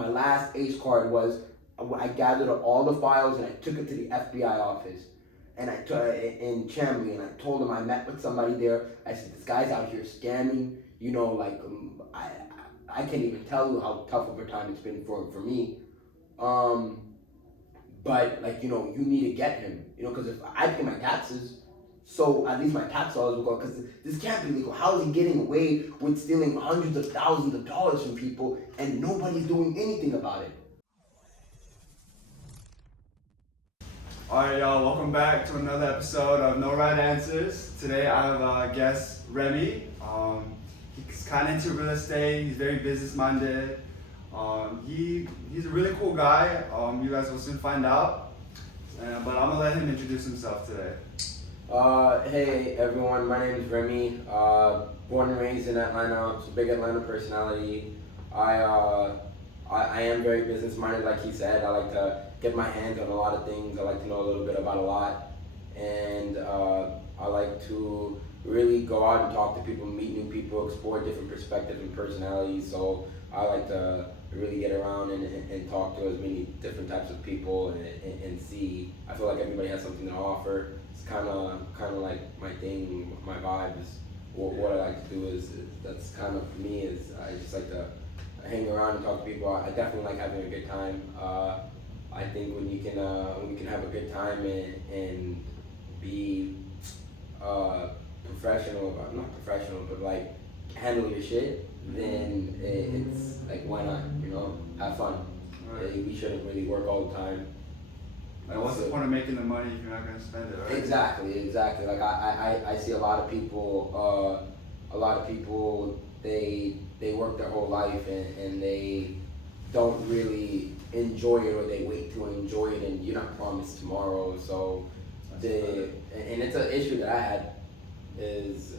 my last ace card was I gathered all the files and I took it to the FBI office. And in Chambly, and I told him I met with somebody there. I said, this guy's out here scamming. I can't even tell you how tough of a time it's been for me. But you need to get him. Because if I pay my taxes, so at least my tax dollars will go. Because this can't be legal. How is he getting away with stealing hundreds of thousands of dollars from people and nobody's doing anything about it? Alright, y'all, welcome back to another episode of No Right Answers. Today I have a guest, Remmy. He's kind of into real estate, he's very business minded. He's a really cool guy. You guys will soon find out. But I'm going to let him introduce himself today. Hey everyone, my name is Remmy. Born and raised in Atlanta, so big Atlanta personality. I am very business minded, like he said. I like to get my hands on a lot of things. I like to know a little bit about a lot, and I like to really go out and talk to people, meet new people, explore different perspectives and personalities. So I like to really get around and talk to as many different types of people and see. I feel like everybody has something to offer. It's kind of like my thing, my vibe is what I like to do is that's kind of for me is I just like to hang around and talk to people. I definitely like having a good time. I think when you can have a good time and be professional, not professional, but like handle your shit, then it's like, why not, have fun. Right. We shouldn't really work all the time. Like, what's the point of making the money if you're not going to spend it, right? Exactly. Like I see a lot of people, they work their whole life and they don't really enjoy it, or they wait to enjoy it, and you're not promised tomorrow. So and it's an issue that I had is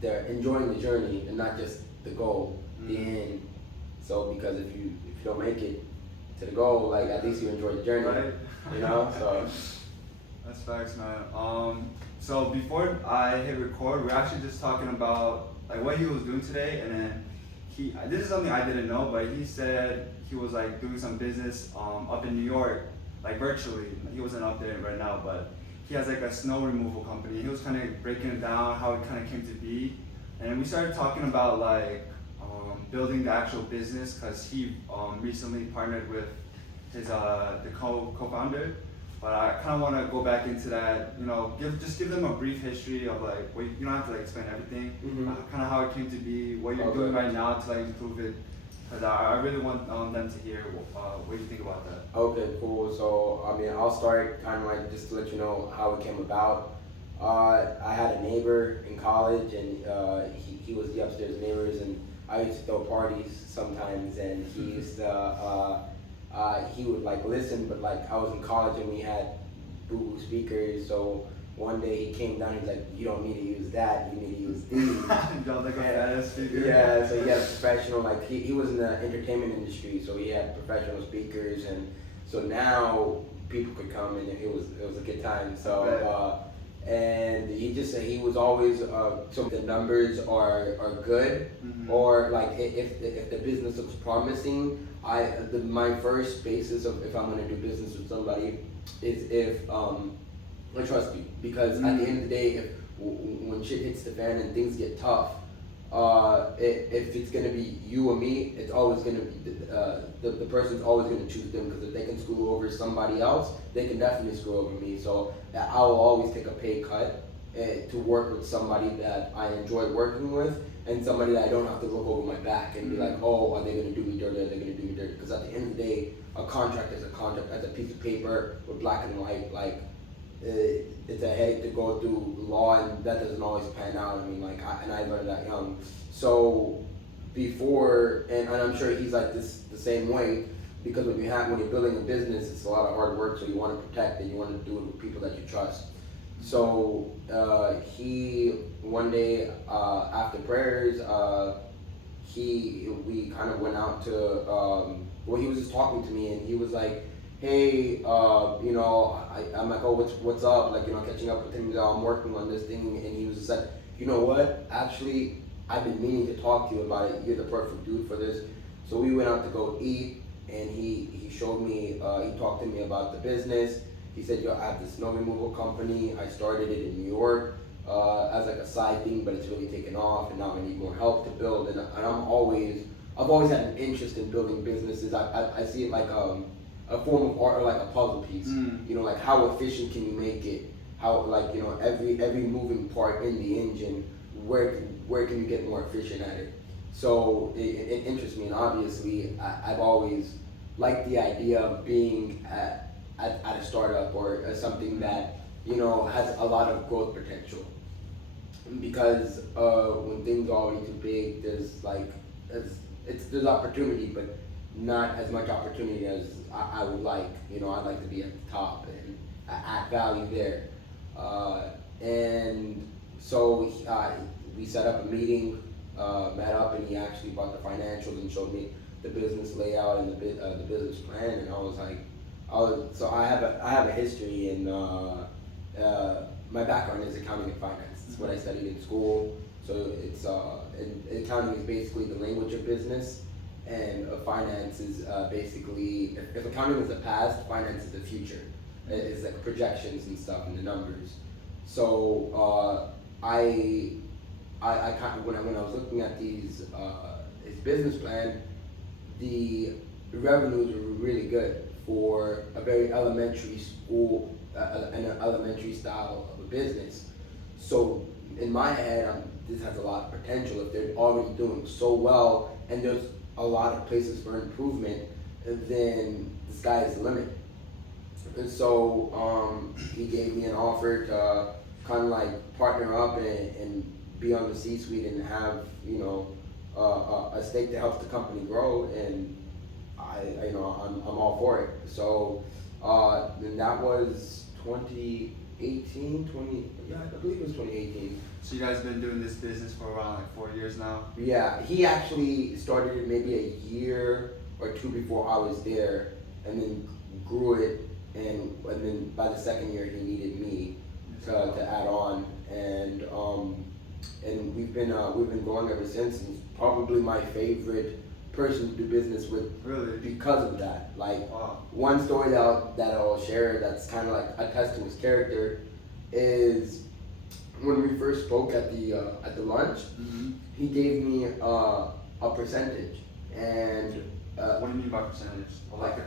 they're enjoying the journey and not just the goal, the end. So because if you don't make it to the goal, like at least you enjoy the journey, right? So that's facts, man. So before I hit record, we're actually just talking about like what he was doing today, and then this is something I didn't know, but he said he was like doing some business up in New York, like virtually. He wasn't up there right now, but he has like a snow removal company. He was kind of breaking it down, how it kind of came to be, and we started talking about like building the actual business, because he recently partnered with his the co-founder. But I kind of want to go back into that, give them a brief history of like, you don't have to like explain everything, kind of how it came to be, what you're doing right now to like improve it, because I really want them to hear what you think about that. Okay, cool. So I'll start kind of like just to let you know how it came about. I had a neighbor in college, and he was the upstairs neighbors, and I used to throw parties sometimes, and he used to. He would like listen, but like I was in college and we had boo speakers, so one day he came down, he's like, you don't need to use that, you need to use these. Got like a badass speaker. Yeah, so he had professional, like he was in the entertainment industry, so he had professional speakers, and so now people could come and it was a good time. So and he just said he was always so the numbers are good, or like if the business looks promising. My first basis of if I'm going to do business with somebody is if I trust you, because at the end of the day, when shit hits the fan and things get tough, if it's going to be you or me, it's always going to be the person's always going to choose them, because if they can screw over somebody else, they can definitely screw over me. So I will always take a pay cut to work with somebody that I enjoy working with, and somebody that I don't have to look over my back and be like, oh, are they going to do me dirty? Are they going to do me dirty? Because at the end of the day, a contract is a contract. As a piece of paper with black and white, like it's a headache to go through law, and that doesn't always pan out. And I learned that young. So before, and I'm sure he's like this the same way, because when you're building a business, it's a lot of hard work. So you want to protect and you want to do it with people that you trust. So he one day after prayers, we kind of went out to he was just talking to me, and he was like, hey, I'm like, oh, what's up? Like, catching up with him. He's like, I'm working on this thing, and he was just like, you know what? Actually, I've been meaning to talk to you about it. You're the perfect dude for this. So we went out to go eat, and he showed me, he talked to me about the business. He said, yo, I have this snow removal company. I started it in New York as like a side thing, but it's really taken off, and now I need more help to build. And I've always had an interest in building businesses. I see it like a form of art or like a puzzle piece. You know, like how efficient can you make it? How, like, you know, every moving part in the engine, where can you get more efficient at it? So it interests me, and obviously I've always liked the idea of being at a startup or something that, you know, has a lot of growth potential. Because when things are already too big, there's opportunity, but not as much opportunity as I would like. You know, I'd like to be at the top and add value there. And so we set up a meeting, met up, and he actually brought the financials and showed me the business layout and the business plan. And I was like, so I have a history in my background is accounting and finance. It's what I studied in school. So it's and accounting is basically the language of business, and finance is basically, if accounting is the past, finance is the future. It's like projections and stuff and the numbers. So I kind of, when I was looking at his business plan, the revenues were really good for a very elementary school and an elementary style of a business. So in my head, this has a lot of potential. If they're already doing so well and there's a lot of places for improvement, then the sky is the limit. And so he gave me an offer to kind of like partner up and be on the C-suite and have, you know, a stake that helps the company grow, and I'm all for it. So then that was 2018, I believe it was 2018. So you guys have been doing this business for around like 4 years now? Yeah, he actually started it maybe a year or two before I was there, and then grew it, and then by the second year he needed me to add on, and we've been growing ever since. And he's probably my favorite person to do business with, really, because of that. Like, wow. One story that I'll share that's kind of like attest to his character is when we first spoke at the lunch. Mm-hmm. He gave me a percentage, and what do you mean by percentage? like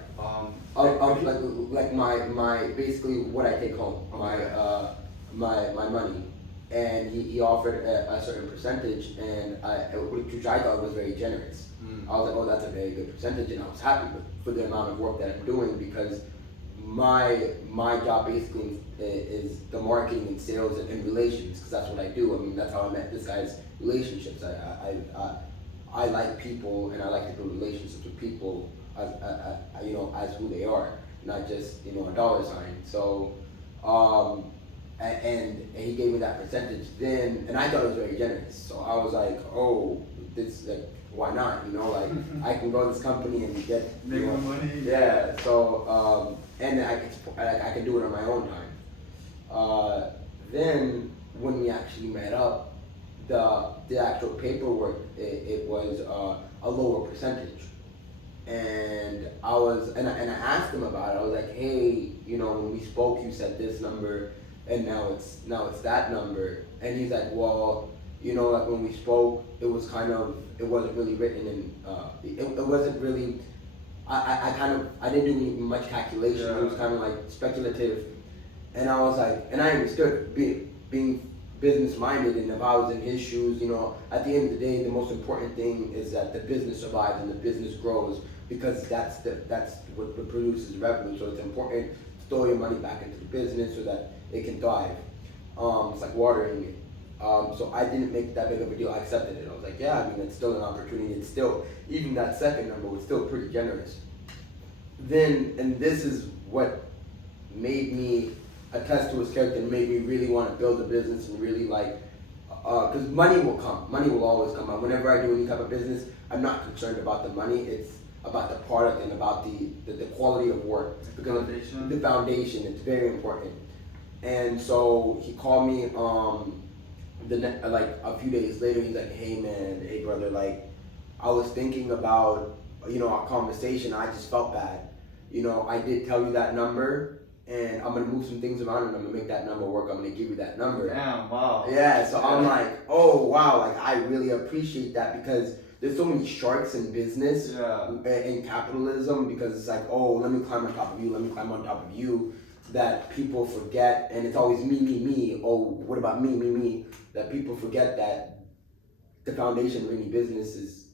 my basically what I take home, okay. my money, and he offered a certain percentage, and which I thought was very generous. I was like, oh, that's a very good percentage, and I was happy for the amount of work that I'm doing, because my job basically is the marketing and sales and relations, because that's what I do. I mean, that's how I met this guy's relationships. I like people, and I like to build relationships with people as who they are, not just a dollar sign. So and he gave me that percentage then, and I thought it was very generous. So I was like, oh, this, like, why not? Like, I can go to this company and get make more money. Yeah. So and I can do it on my own time. Then when we actually met up, the actual paperwork, it was a lower percentage, and I asked him about it. I was like, hey, when we spoke, you said this number, and now it's that number. And he's like, well, like when we spoke, it wasn't really written in, it wasn't really, I didn't do much calculation. Yeah. It was kind of like speculative. And I was like, and I understood being business minded, and if I was in his shoes, at the end of the day, the most important thing is that the business survives and the business grows, because that's what produces revenue. So it's important to throw your money back into the business so that it can thrive. It's like watering it. So I didn't make that big of a deal. I accepted it. I was like, yeah, I mean, it's still an opportunity. It's still, even that second number was still pretty generous. Then, and this is what made me attest to his character and made me really want to build a business and really because money will come. Money will always come. Whenever I do any type of business, I'm not concerned about the money. It's about the product and about the quality of work. Because the foundation, it's very important. And so he called me like a few days later. He's like, hey man, hey brother, like I was thinking about our conversation, I just felt bad. I did tell you that number, and I'm gonna move some things around, and I'm gonna make that number work. I'm gonna give you that number. Damn, wow. Yeah, so I'm like, oh wow, like I really appreciate that, because there's so many sharks in business, in capitalism, because it's like, oh, let me climb on top of you, let me climb on top of you, that people forget, and it's always me, me, me. Oh, what about me, me, me? That people forget that the foundation of any business is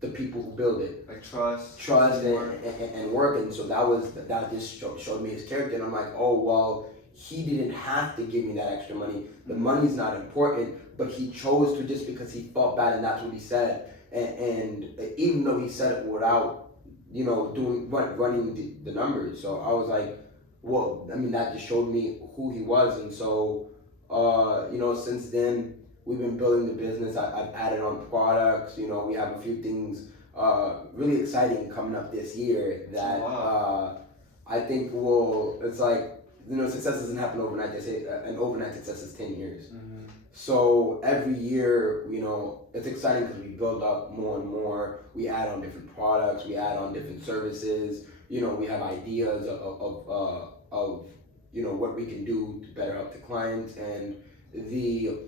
the people who build it. Like trust and work. And so that just showed me his character, and I'm like, oh well, he didn't have to give me that extra money. The money's not important, but he chose to, just because he felt bad, and that's what he said. And even though he said it without, running the numbers, so I was like, well, I mean, that just showed me who he was. And so, since then, we've been building the business. I've added on products. We have a few things really exciting coming up this year that I think it's like, success doesn't happen overnight. They say an overnight success is 10 years. Mm-hmm. So every year, it's exciting because we build up more and more. We add on different products. We add on different services. We have ideas of what we can do to better help the clients, and the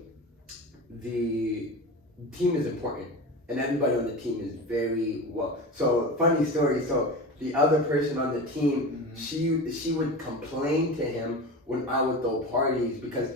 team is important, and everybody on the team is very well. So funny story. So the other person on the team, she would complain to him when I would throw parties, because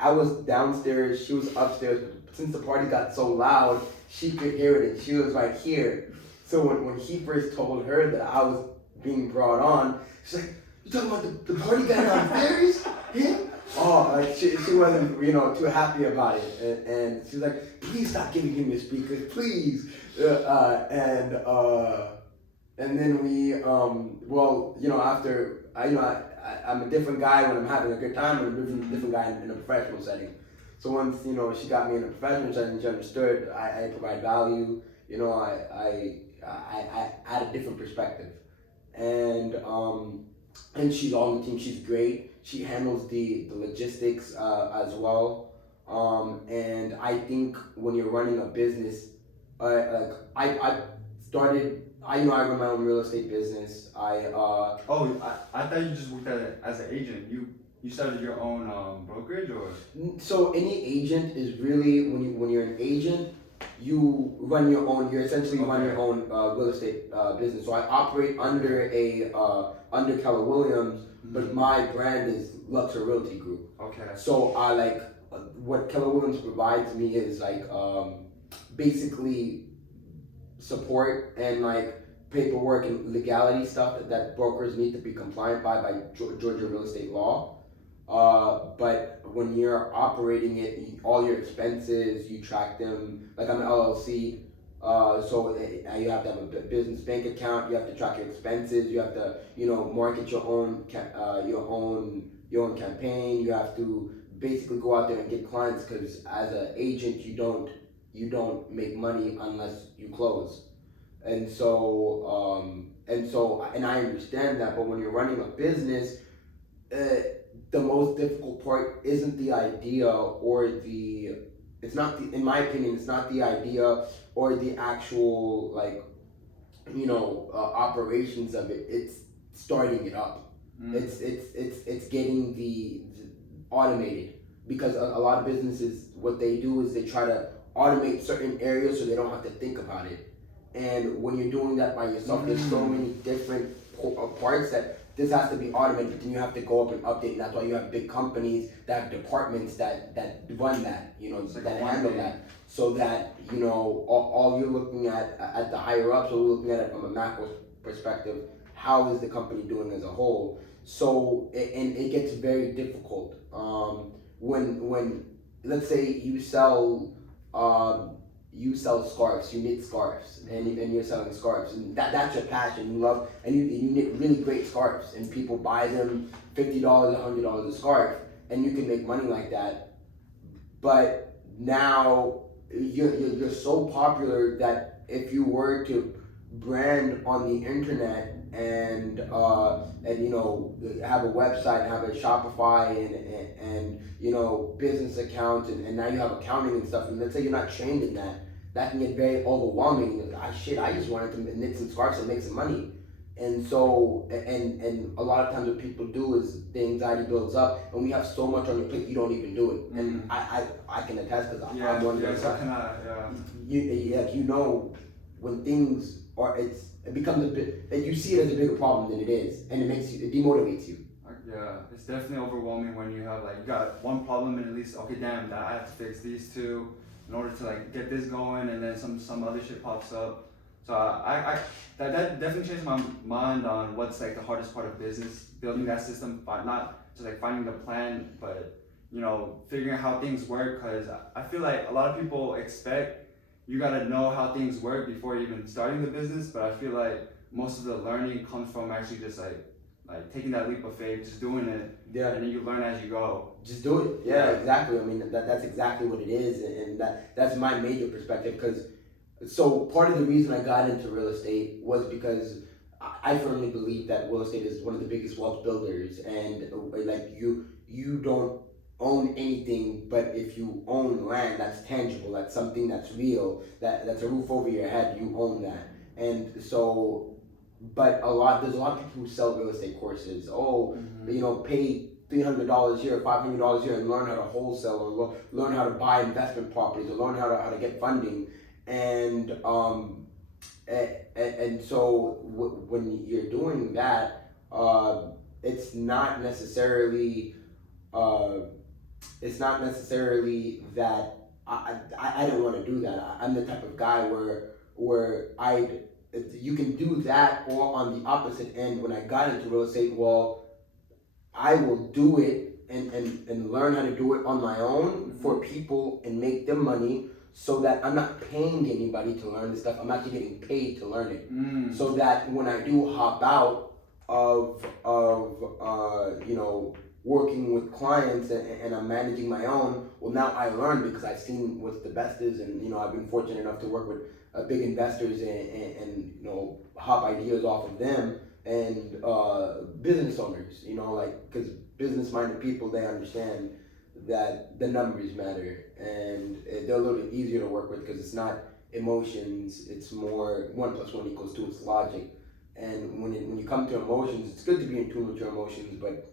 I was downstairs, she was upstairs. But since the party got so loud, she could hear it, and she was right here. So when he first told her that I was being brought on, she's like, "You talking about the party guy downstairs? Him?" Oh, like she wasn't too happy about it, and she's like, "Please stop giving him your speakers, please." And then we after I'm a different guy when I'm having a good time, and a different guy in a professional setting. So once she got me in a professional setting, she understood I provide value. I add a different perspective, and she's on the team. She's great. She handles the logistics as well. And I think when you're running a business, I started. I run my own real estate business. I thought you just worked at it as an agent. You started your own brokerage, or? So any agent is really, when you're an agent, you run your own. You essentially run your own real estate business. So I operate under Keller Williams, but my brand is Luxor Realty Group. Okay. So I what Keller Williams provides me is basically support and paperwork and legality stuff that brokers need to be compliant by Georgia real estate law. But when you're operating it, all your expenses, you track them. Like I'm an LLC, so you have to have a business bank account. You have to track your expenses. You have to, market your own campaign. You have to basically go out there and get clients, because as an agent, you don't make money unless you close. And so I understand that. But when you're running a business, the most difficult part isn't the idea in my opinion, it's not the idea or the actual operations of it. It's starting it up. It's getting the automated, because a lot of businesses, what they do is they try to automate certain areas so they don't have to think about it. And when you're doing that by yourself, there's so many different parts that this has to be automated, but then you have to go up and update, and that's why you have big companies that have departments that run that, that handle that, so that, all you're looking at the higher ups, or looking at it from a macro perspective, how is the company doing as a whole? So, and it gets very difficult when let's say you sell scarves, you knit scarves, and you're selling scarves, and that's your passion. You love, and you knit really great scarves, and people buy them $50, $100 a scarf, and you can make money like that. But now you're so popular that if you were to brand on the internet and have a website, have a Shopify and business account, and now you have accounting and stuff, and let's say you're not trained in that that can get very overwhelming. I just wanted to knit some scarves and make some money. And so, and a lot of times what people do is the anxiety builds up, and we have so much on your plate, you don't even do it. And I can attest because I'm one of those. You know, when things are, it becomes a bit, that you see it as a bigger problem than it is, and it demotivates you. Yeah, it's definitely overwhelming when you have like, you got one problem and at least, okay, damn, that I have to fix these two in order to like get this going, and then some other shit pops up. So that definitely changed my mind on what's like the hardest part of business, building that system, but not just like finding the plan, but you know, figuring out how things work. Cause I feel like a lot of people expect you gotta know how things work before even starting the business, but I feel like most of the learning comes from actually just like taking that leap of faith, just doing it, Yeah. and then you learn as you go. Just do it. Yeah, exactly. I mean, that's exactly what it is, and that's my major perspective. Because so part of the reason I got into real estate was because I firmly believe that real estate is one of the biggest wealth builders, and like you don't own anything, but if you own land, that's tangible, that's something that's real, that's a roof over your head, you own that. And so, but there's a lot of people who sell real estate courses. Pay $300 here, $500 here, and learn how to wholesale, or learn how to buy investment properties, or learn how to get funding. And so when you're doing that, it's not necessarily that I don't want to do that. I'm the type of guy where you can do that, or on the opposite end, when I got into real estate, well, I will do it and learn how to do it on my own for people and make them money, so that I'm not paying anybody to learn this stuff. I'm actually getting paid to learn it. So that when I do hop out of working with clients and I'm managing my own, well, now I learn because I've seen what the best is, and I've been fortunate enough to work with big investors and hop ideas off of them, and business owners, because business-minded people, they understand that the numbers matter, and they're a little bit easier to work with because it's not emotions, it's more 1 + 1 = 2, it's logic. And when you come to emotions, it's good to be in tune with your emotions, but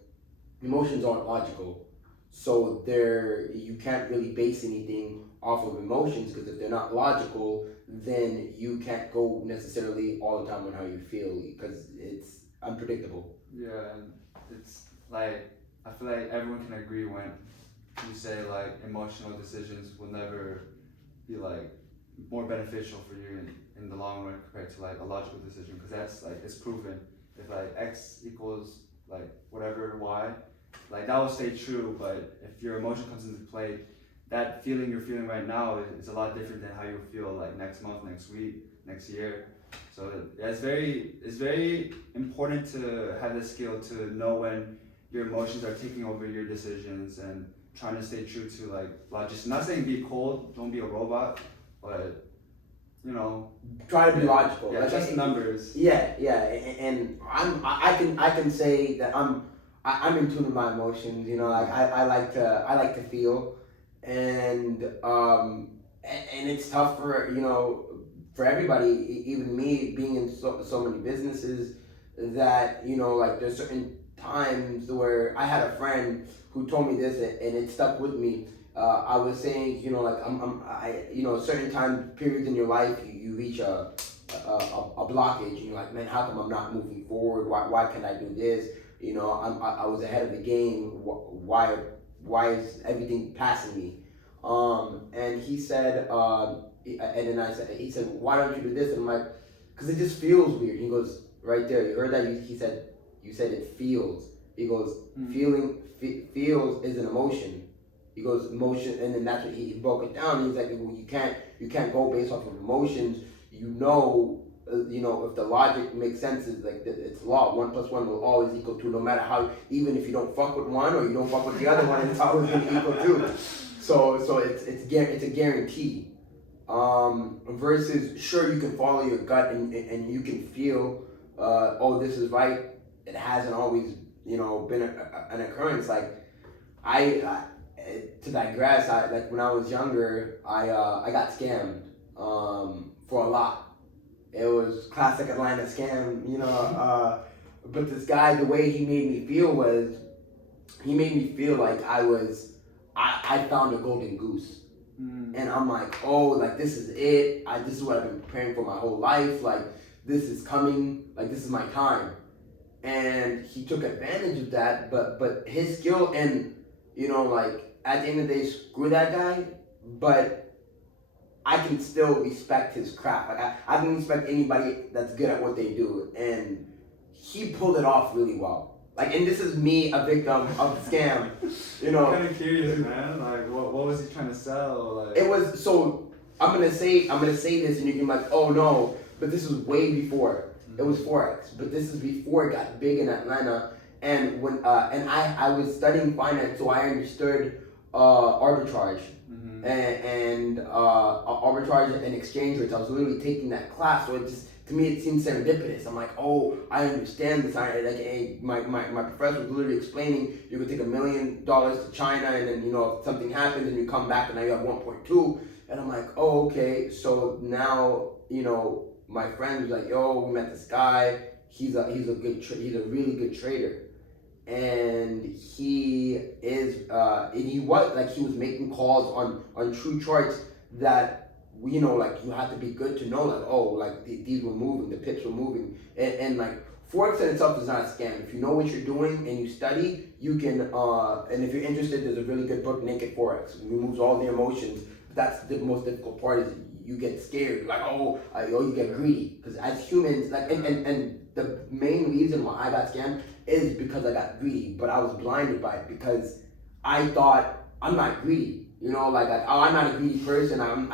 emotions aren't logical. So you can't really base anything off of emotions, because if they're not logical, then you can't go necessarily all the time on how you feel, because it's unpredictable. Yeah, and it's like, I feel like everyone can agree when you say like emotional decisions will never be like more beneficial for you in the long run compared to like a logical decision, because that's like, it's proven. If like X equals like whatever Y, like that will stay true. But if your emotion comes into play, that feeling you're feeling right now is a lot different than how you feel like next month, next week, next year. So yeah, it's very important to have the skill to know when your emotions are taking over your decisions, and trying to stay true to like logic. I'm not saying be cold, don't be a robot, but try to be logical. Yeah, just numbers. Yeah, and I can say that I'm in tune with my emotions. Like I like to feel, and it's tough for everybody, even me being in so many businesses, that like there's certain times where I had a friend who told me this, and it stuck with me. I was saying, certain time periods in your life, you reach a blockage, and you're like, man, how come I'm not moving forward? Why can't I do this? I was ahead of the game. Why is everything passing me? And he said, and then he said, why don't you do this? And I'm like, because it just feels weird. He goes, right there, you heard that? He said, you said it feels. He goes, feels is an emotion. He goes, emotion, and then that's what he broke it down. He's like, well, you can't go based off of emotions. If the logic makes sense, is like it's law. 1 + 1 will always equal 2, no matter how. Even if you don't fuck with one, or you don't fuck with the other one, it's always going to equal 2. So it's a guarantee. Versus, sure, you can follow your gut and you can feel, this is right. It hasn't always been an occurrence. Like to digress, like when I was younger, I got scammed. for a lot. It was classic Atlanta scam, but this guy, the way he made me feel was, he made me feel like I found a golden goose. And I'm like, oh, like this is it. This is what I've been preparing for my whole life. Like this is coming. Like this is my time. And he took advantage of that. But his skill and like at the end of the day, screw that guy. But I can still respect his craft. Like I can respect anybody that's good at what they do. And he pulled it off really well. Like, and this is me, a victim of the scam. I'm kind of curious, man. Like, what was he trying to sell? Like, it was so. I'm gonna say this, and you can be like, oh no, but this was way before. It was Forex, but this is before it got big in Atlanta. And when I was studying finance, so I understood arbitrage and arbitrage and exchange rates. I was literally taking that class, so it just. To me, it seems serendipitous. I'm like, oh, I understand this. My professor was literally explaining you could take $1 million to China, and then if something happens and you come back and now you have 1.2, and I'm like, oh, okay. So now my friend was like, yo, we met this guy. He's a really good trader, and he was making calls on true charts that. Like you have to be good to know, like, oh, like these were moving, the pips were moving, and like Forex in itself is not a scam. If you know what you're doing and you study, you can, and if you're interested, there's a really good book, Naked Forex. It removes all the emotions. That's the most difficult part is you get scared, like, you get greedy. Because as humans, like, and the main reason why I got scammed is because I got greedy, but I was blinded by it because I thought I'm not greedy. I'm not a greedy person. And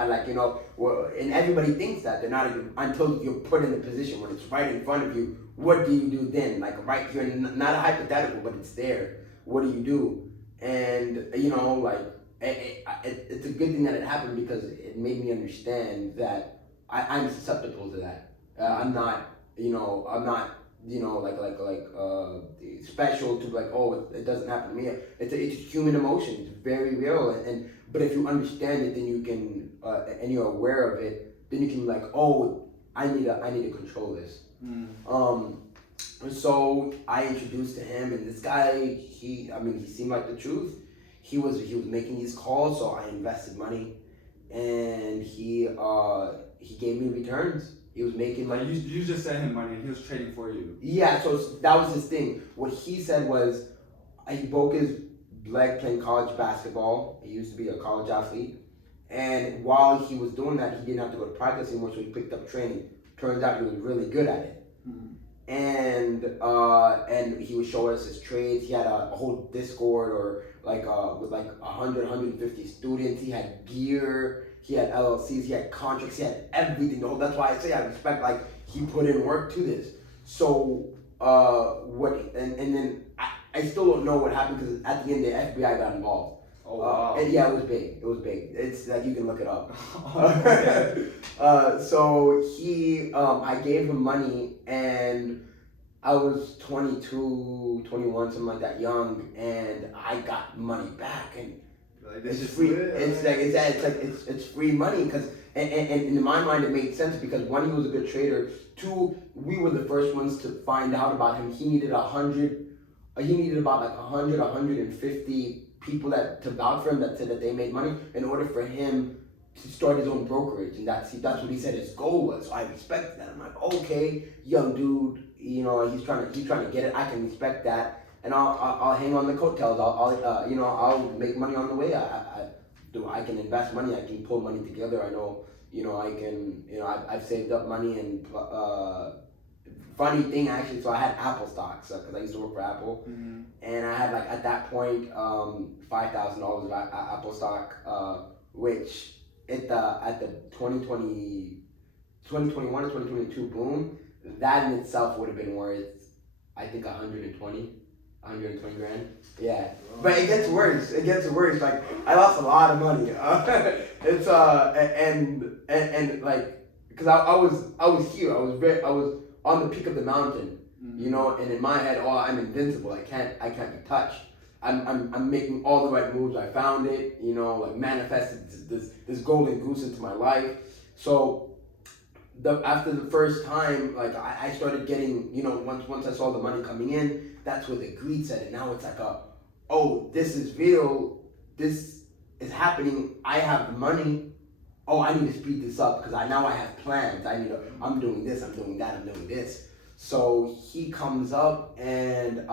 everybody thinks that they're not until you're put in the position when it's right in front of you. What do you do then? Like right here, not a hypothetical, but it's there. What do you do? And it's a good thing that it happened because it made me understand that I'm susceptible to that. I'm not special to like, oh, it doesn't happen to me. It's a human emotion. It's very real. But if you understand it, then you can, and you're aware of it, then you can be like, oh, I need to control this. So I introduced to him, and this guy, he seemed like the truth. He was making these calls, so I invested money, and he gave me returns. He was making like you just sent him money and he was trading for you. Yeah, so that was his thing. What he said was, he broke his leg playing college basketball. He used to be a college athlete, and while he was doing that, he didn't have to go to practice anymore, so he picked up training. Turns out he was really good at it. And he would show us his trades. He had a whole Discord or with 100, 150 students. He had gear. He had LLCs, he had contracts, he had everything. That's why I say I respect, like, he put in work to this. So, and then I still don't know what happened because at the end the FBI got involved. Oh, wow. And yeah, it was big. It's like, you can look it up. So I gave him money, and I was 22, 21, something like that, young, and I got money back, and it's free. It's free money because, and in my mind it made sense because one, he was a good trader. Two, we were the first ones to find out about him. He needed about 150 people to vouch for him that said that they made money in order for him to start his own brokerage, and that's what he said his goal was. So I respect that. I'm like, okay, young dude, he's trying to get it. I can respect that. And I'll hang on the coattails. I'll make money on the way. I can invest money. I can pull money together. I know, I can. I've saved up money, and funny thing actually. So I had Apple stocks because I used to work for Apple, and I had at that point $5,000 of Apple stock, which at the 2021 or 2022 boom, that in itself would have been worth, I think, 120 grand. Yeah. But it gets worse. Like, I lost a lot of money. It's because I was here. I was on the peak of the mountain, and in my head, I'm invincible. I can't be touched. I'm making all the right moves. I found it, manifested this golden goose into my life. So after the first time, like I started getting, once I saw the money coming in, that's where the greed set in. Now it's like oh, this is real, this is happening, I have the money. Oh, I need to speed this up because now I have plans. I'm doing this, I'm doing that, I'm doing this. So he comes up and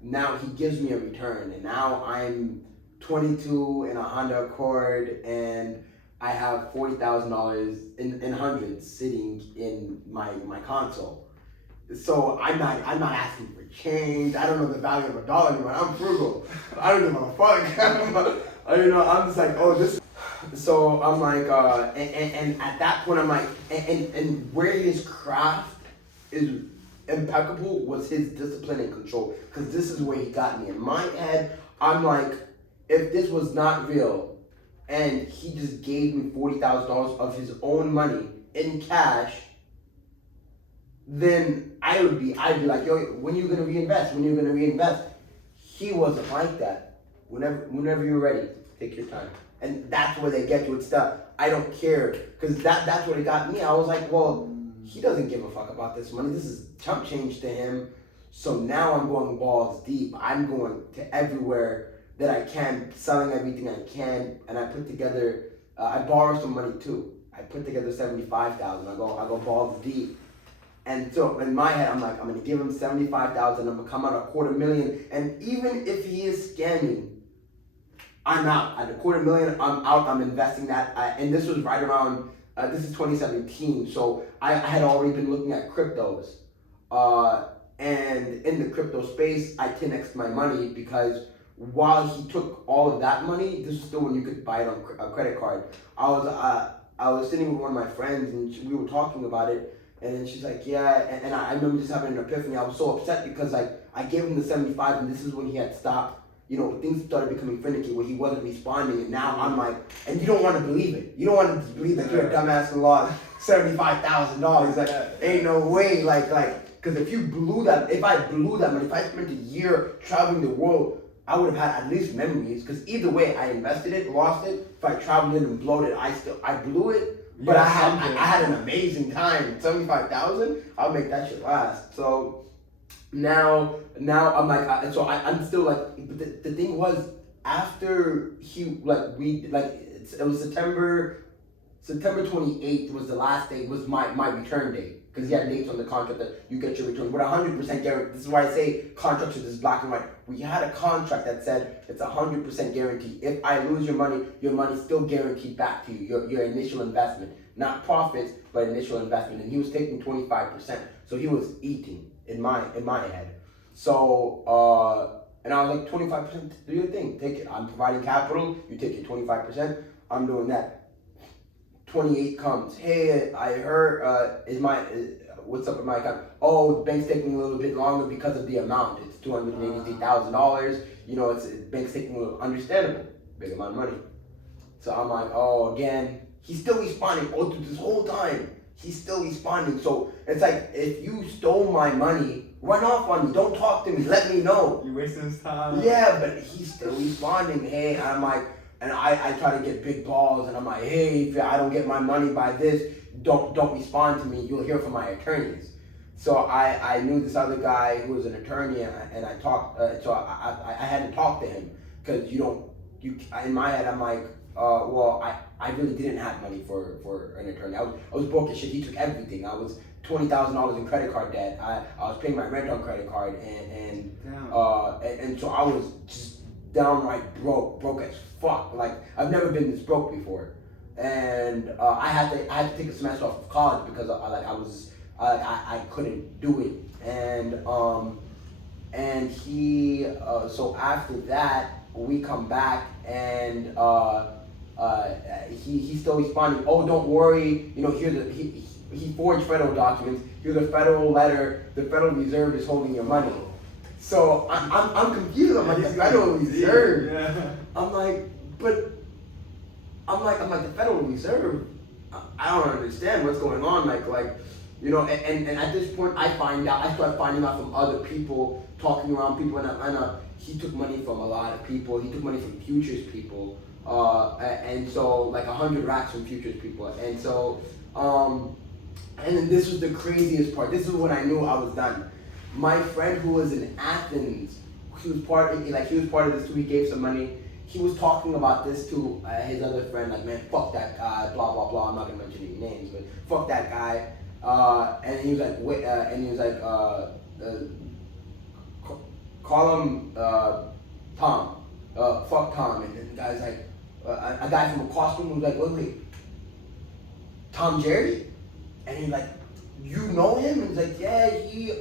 now he gives me a return, and now I'm 22 in a Honda Accord, and I have $40,000 in hundreds sitting in my console. So I'm not asking for change. I don't know the value of a dollar anymore. I'm frugal. I don't give a fuck. I'm just like, oh, this. So I'm like, and at that point I'm like, and where his craft is impeccable was his discipline and control. Because this is where he got me. In my head, I'm like, if this was not real, and he just gave me $40,000 of his own money in cash, then I'd be like, yo, when are you gonna reinvest? When are you gonna reinvest? He wasn't like that. Whenever you're ready, take your time. And that's where they get you with stuff. I don't care, because that's what it got me. I was like, well, he doesn't give a fuck about this money. This is chump change to him. So now I'm going balls deep. I'm going to everywhere that I can, selling everything I can, and I put together. I borrow some money too. I put together $75,000. I go balls deep. And so in my head, I'm like, I'm gonna give him $75,000. I'm gonna come out $250,000. And even if he is scamming, I'm out. At $250,000, I'm out. I'm investing that. And this was right around. This is 2017. So I had already been looking at cryptos. And in the crypto space, I 10x'd my money because while he took all of that money, this was still when you could buy it on a credit card. I was sitting with one of my friends and we were talking about it. And then she's like, yeah, and I remember just having an epiphany. I was so upset because I gave him the 75, and this is when he had stopped. Things started becoming finicky where he wasn't responding, and now I'm like, and you don't want to believe it. You don't want to believe that you're a dumbass and lost $75,000. Like, ain't no way. Like, because if I blew that money, if I spent a year traveling the world, I would have had at least memories. Because either way, I invested it, lost it. If I traveled it and blowed it, I blew it. But I had an amazing time. 75,000, I'll make that shit last. So now I'm like, I'm still like. But the thing was, after it was September 28th was the last day, was my return date, because he had dates on the contract that you get your return. But 100% guarantee. This is why I say contracts are just black and white. We had a contract that said it's 100% guaranteed. If I lose your money's still guaranteed back to you. Your initial investment, not profits, but initial investment. And he was taking 25%, so he was eating in my head. So and I was like, 25%, do your thing, take it. I'm providing capital. You take your 25%. I'm doing that. 28 comes. Hey, I heard, what's up with my account? Oh, the bank's taking a little bit longer because of the amount. It's $283,000. It's bank's taking a little, understandable, big amount of money. So I'm like, oh, again, he's still responding. Oh, through this whole time, he's still responding. So it's like, if you stole my money, run off on me. Don't talk to me. Let me know. You're wasting his time. Yeah, but he's still responding. Hey, I'm like. And I try to get big balls, and I'm like, hey, if I don't get my money by this, don't respond to me. You'll hear from my attorneys. So I knew this other guy who was an attorney, and I talked. So I had to talk to him, because in my head I'm like, well, I really didn't have money for an attorney. I was broke as shit. He took everything. I was $20,000 in credit card debt. I was paying my rent on credit card, and so I was just downright broke as fuck. Like, I've never been this broke before, and I had to take a semester off of college because I couldn't do it, and he so after that we come back, and he's still responding. Oh, don't worry, he forged federal documents. Here's a federal letter. The Federal Reserve is holding your money. So I'm confused. I'm like, the Federal Reserve. Yeah. I'm like, the Federal Reserve. I don't understand what's going on. And at this point, I start finding out from other people, talking around people, and he took money from a lot of people. He took money from futures people. and so like 100 racks from futures people, and so and then this was the craziest part. This is when I knew I was done. My friend who was in Athens, he was part of this too. He gave some money. He was talking about this to his other friend, like, man, fuck that guy, blah blah blah. I'm not gonna mention any names, but fuck that guy. And he was like, wait, and he was like, call him Tom, fuck Tom. And then the guy's like, a guy from a costume was like, wait, Tom Jerry? And he's like, you know him? And he's like, yeah, he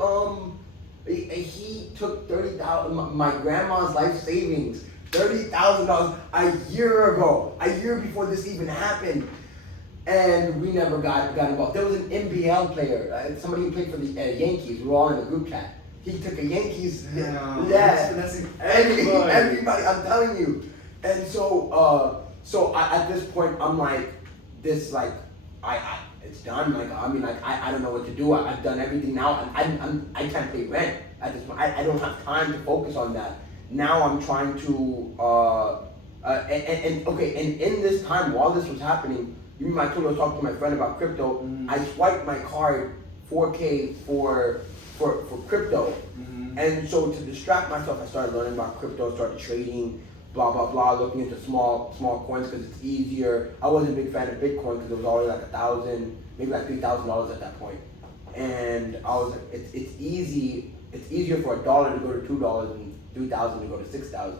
took $30,000, my grandma's life savings, $30,000 a year before this even happened. And we never got involved. There was an NBL player, somebody who played for the Yankees. We were all in a group chat. He took a Yankees, everybody, I'm telling you. And so, at this point, I'm like, it's done. Like, I mean, like, I don't know what to do. I've done everything now. I can't pay rent at this point. I don't have time to focus on that. Now I'm trying to, and in this time, while this was happening, you remember I told you I was talking to my friend about crypto. Mm-hmm. I swiped my card 4K for crypto. Mm-hmm. And so to distract myself, I started learning about crypto, started trading, blah, blah, blah, looking into small coins because it's easier. I wasn't a big fan of Bitcoin because it was already like $1,000, maybe like $3,000 at that point. And I was like, it's easier for $1 to go to $2 and $3,000 to go to $6,000.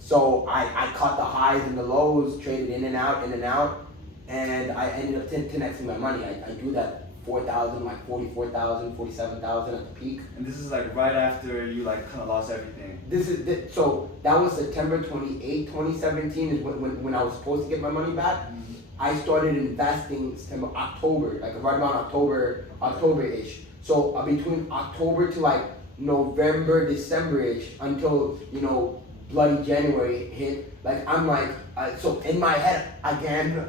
So I caught the highs and the lows, traded in and out, and I ended up 10xing my money. I do that 4,000, like 44,000, 47,000 at the peak. And this is like right after you like kind of lost everything. So that was September 28, 2017 is when I was supposed to get my money back. Mm-hmm. I started investing October, like right around October-ish. So between October to like November, December-ish until, bloody January hit, like I'm like, so in my head, again,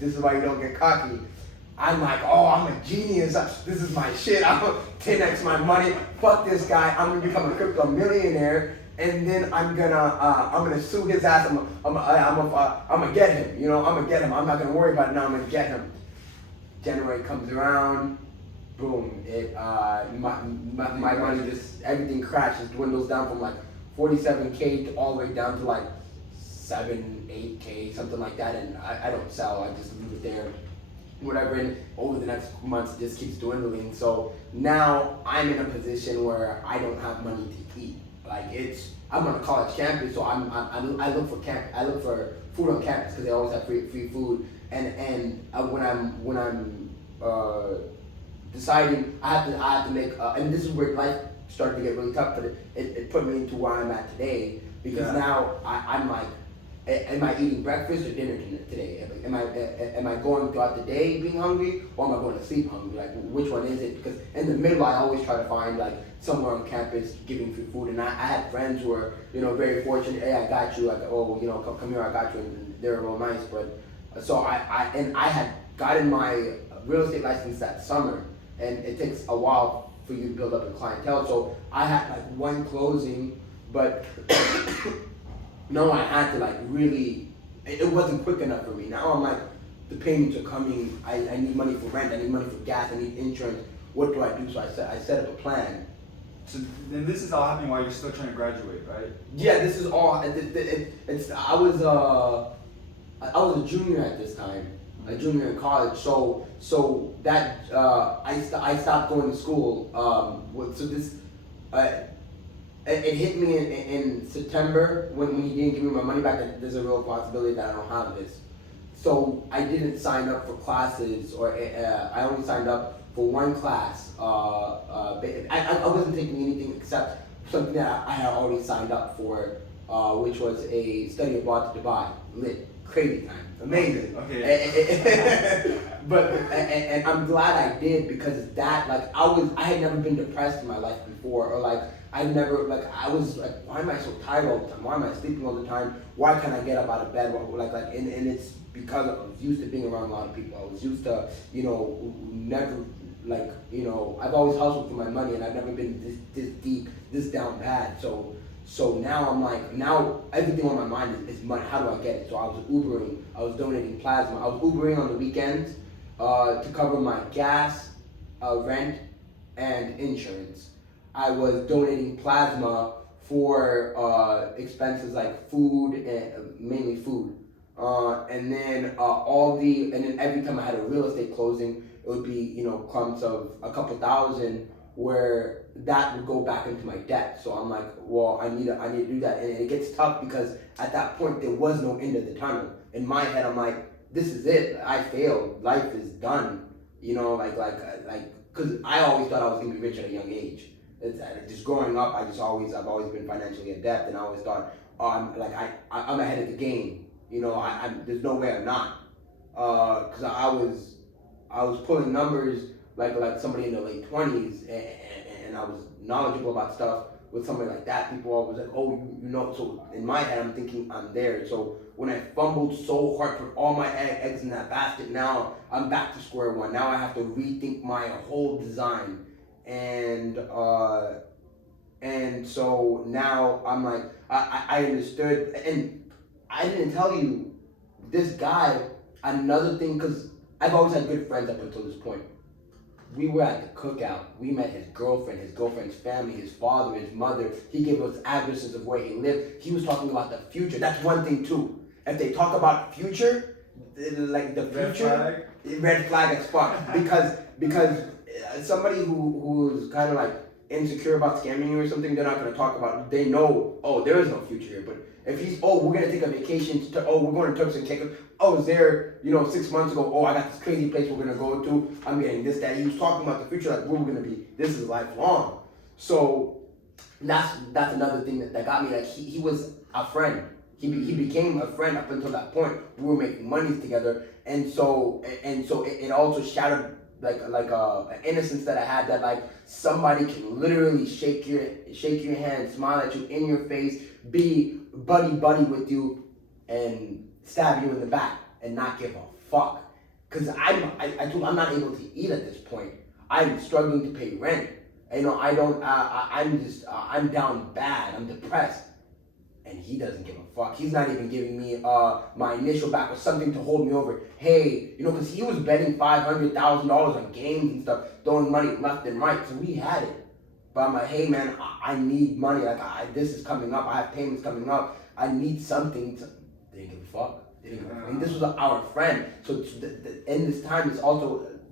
this is why you don't get cocky. I'm like, oh, I'm a genius. This is my shit. I'm gonna 10x my money. Fuck this guy. I'm gonna become a crypto millionaire, and then I'm gonna sue his ass. I'm gonna get him. I'm gonna get him. I'm not gonna worry about it now. I'm gonna get him. January comes around, boom. My money just everything crashes, dwindles down from like 47K to all the way down to like 7-8K, something like that, and I don't sell. I just leave it there. Whatever, and over the next months it just keeps dwindling. So now I'm in a position where I don't have money to eat. Like I'm on a college campus, so I look for food on campus because they always have free food. And when I'm deciding, I have to make and this is where life started to get really tough. But it put me into where I'm at today because now I'm like, am I eating breakfast or dinner today? Am I going throughout the day being hungry, or am I going to sleep hungry? Like, which one is it? Because in the middle, I always try to find like somewhere on campus giving free food. And I had friends who were, very fortunate. Hey, I got you. Like, oh, come here, I got you. And they're real nice. But so I had gotten my real estate license that summer, and it takes a while for you to build up a clientele. So I had like one closing, but. No, I had to like really, it wasn't quick enough for me. Now I'm like, the payments are coming, I need money for rent, I need money for gas, I need insurance. What do I do? So I set up a plan. So then this is all happening while you're still trying to graduate, right? Yeah, this is all, I was a junior at this time, a junior in college. So that, I stopped going to school. It hit me in September when he didn't give me my money back. That there's a real possibility that I don't have this. So I didn't sign up for classes, or I only signed up for one class. I wasn't taking anything except something that I had already signed up for, which was a study abroad to Dubai. Lit, crazy time, amazing. Okay. But I'm glad I did because that, like, I had never been depressed in my life before, or like. I never, like, I was like, why am I so tired all the time? Why am I sleeping all the time? Why can't I get up out of bed? And it's because I was used to being around a lot of people. I was used to, never, like, I've always hustled for my money, and I've never been this deep, this down bad. So So now I'm like, now everything on my mind is money. How do I get it? So I was Ubering, I was donating plasma. I was Ubering on the weekends to cover my gas, rent, and insurance. I was donating plasma for expenses like food and mainly food. And then every time I had a real estate closing, it would be clumps of a couple thousand where that would go back into my debt. So I'm like, well, I need to do that, and it gets tough because at that point there was no end of the tunnel. In my head, I'm like, this is it. I failed. Life is done. Because I always thought I was gonna be rich at a young age. Just growing up, I've always been financially adept, and I always thought, oh, I'm ahead of the game. There's no way I'm not. Because I was pulling numbers like somebody in their late 20s, and I was knowledgeable about stuff with somebody like that. People always like, oh, So in my head, I'm thinking I'm there. So when I fumbled so hard, put all my eggs in that basket, now I'm back to square one. Now I have to rethink my whole design, and so now I'm like, I understood, and I didn't tell you this guy. Another thing, because I've always had good friends up until this point. We were at the cookout. We met his girlfriend's family, his father, his mother. He gave us addresses of where he lived. He was talking about the future. That's one thing too. If they talk about future, like the future, red flag as fuck. Because somebody who's kind of like insecure about scamming you or something, they're not gonna talk about. They know, oh, there is no future here. But if he's, oh, we're gonna take a vacation. We're going to Turks and Caicos. Oh, was there, 6 months ago, oh, I got this crazy place we're gonna go to. I'm getting this, that. He was talking about the future, like where we're gonna be. This is lifelong. So that's another thing that got me. Like he was a friend. He became a friend up until that point. We were making money together, and so it also shattered like an innocence that I had, that like somebody can literally shake your hand, smile at you in your face, be buddy with you, and stab you in the back and not give a fuck. Cause I'm not able to eat at this point. I'm struggling to pay rent. I'm down bad. I'm depressed. And he doesn't give a fuck. He's not even giving me my initial back or something to hold me over. Hey, because he was betting $500,000 on games and stuff, throwing money left and right. So we had it. But I'm like, hey man, I need money. Like this is coming up. I have payments coming up. I need something. They didn't give a fuck. And this was our friend. So in this time,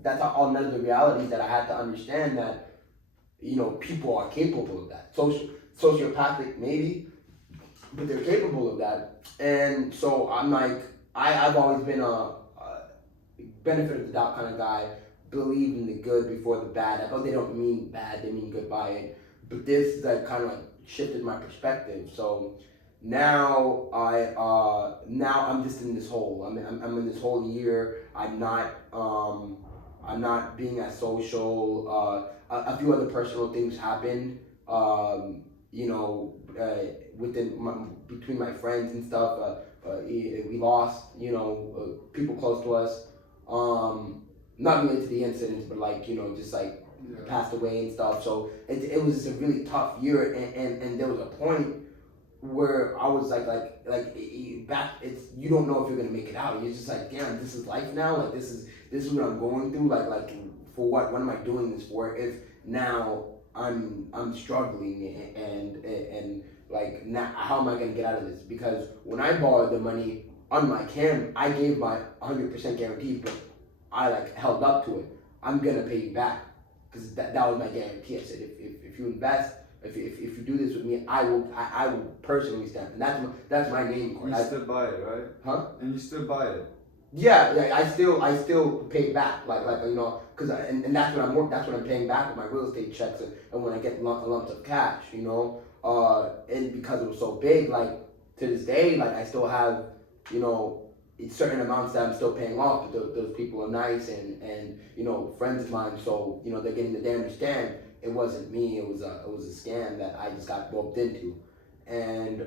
that's another reality that I had to understand, that people are capable of that. Sociopathic maybe, but they're capable of that. And so I'm like, I've always been a benefit of the doubt kind of guy, believe in the good before the bad. I know they don't mean bad, they mean good by it. But this like kind of like shifted my perspective. So now I'm just in this hole. I'm in this whole year. I'm not being as social. A few other personal things happened. Between my friends and stuff. We lost people close to us. Not related to the incidents, but passed away and stuff. So it was just a really tough year, and there was a point where I was you don't know if you're gonna make it out. You're just like, damn, this is life now. Like this is what I'm going through. Like for what? What am I doing this for? If now I'm struggling and like now how am I gonna get out of this? Because when I borrowed the money on my cam, I gave my 100% guarantee, but I held up to it. I'm gonna pay you back because that was my guarantee. I said if you invest. If you do this with me, I will personally stand, and that's my name card. You stood by it, right? Huh? And you stood by it. Yeah, I still pay back, because and that's what I'm paying back with my real estate checks, and when I get lumps of cash, and because it was so big, to this day, I still have, certain amounts that I'm still paying off. But those people are nice and friends of mine, so they're getting the damn understand. It wasn't me. It was a scam that I just got roped into, and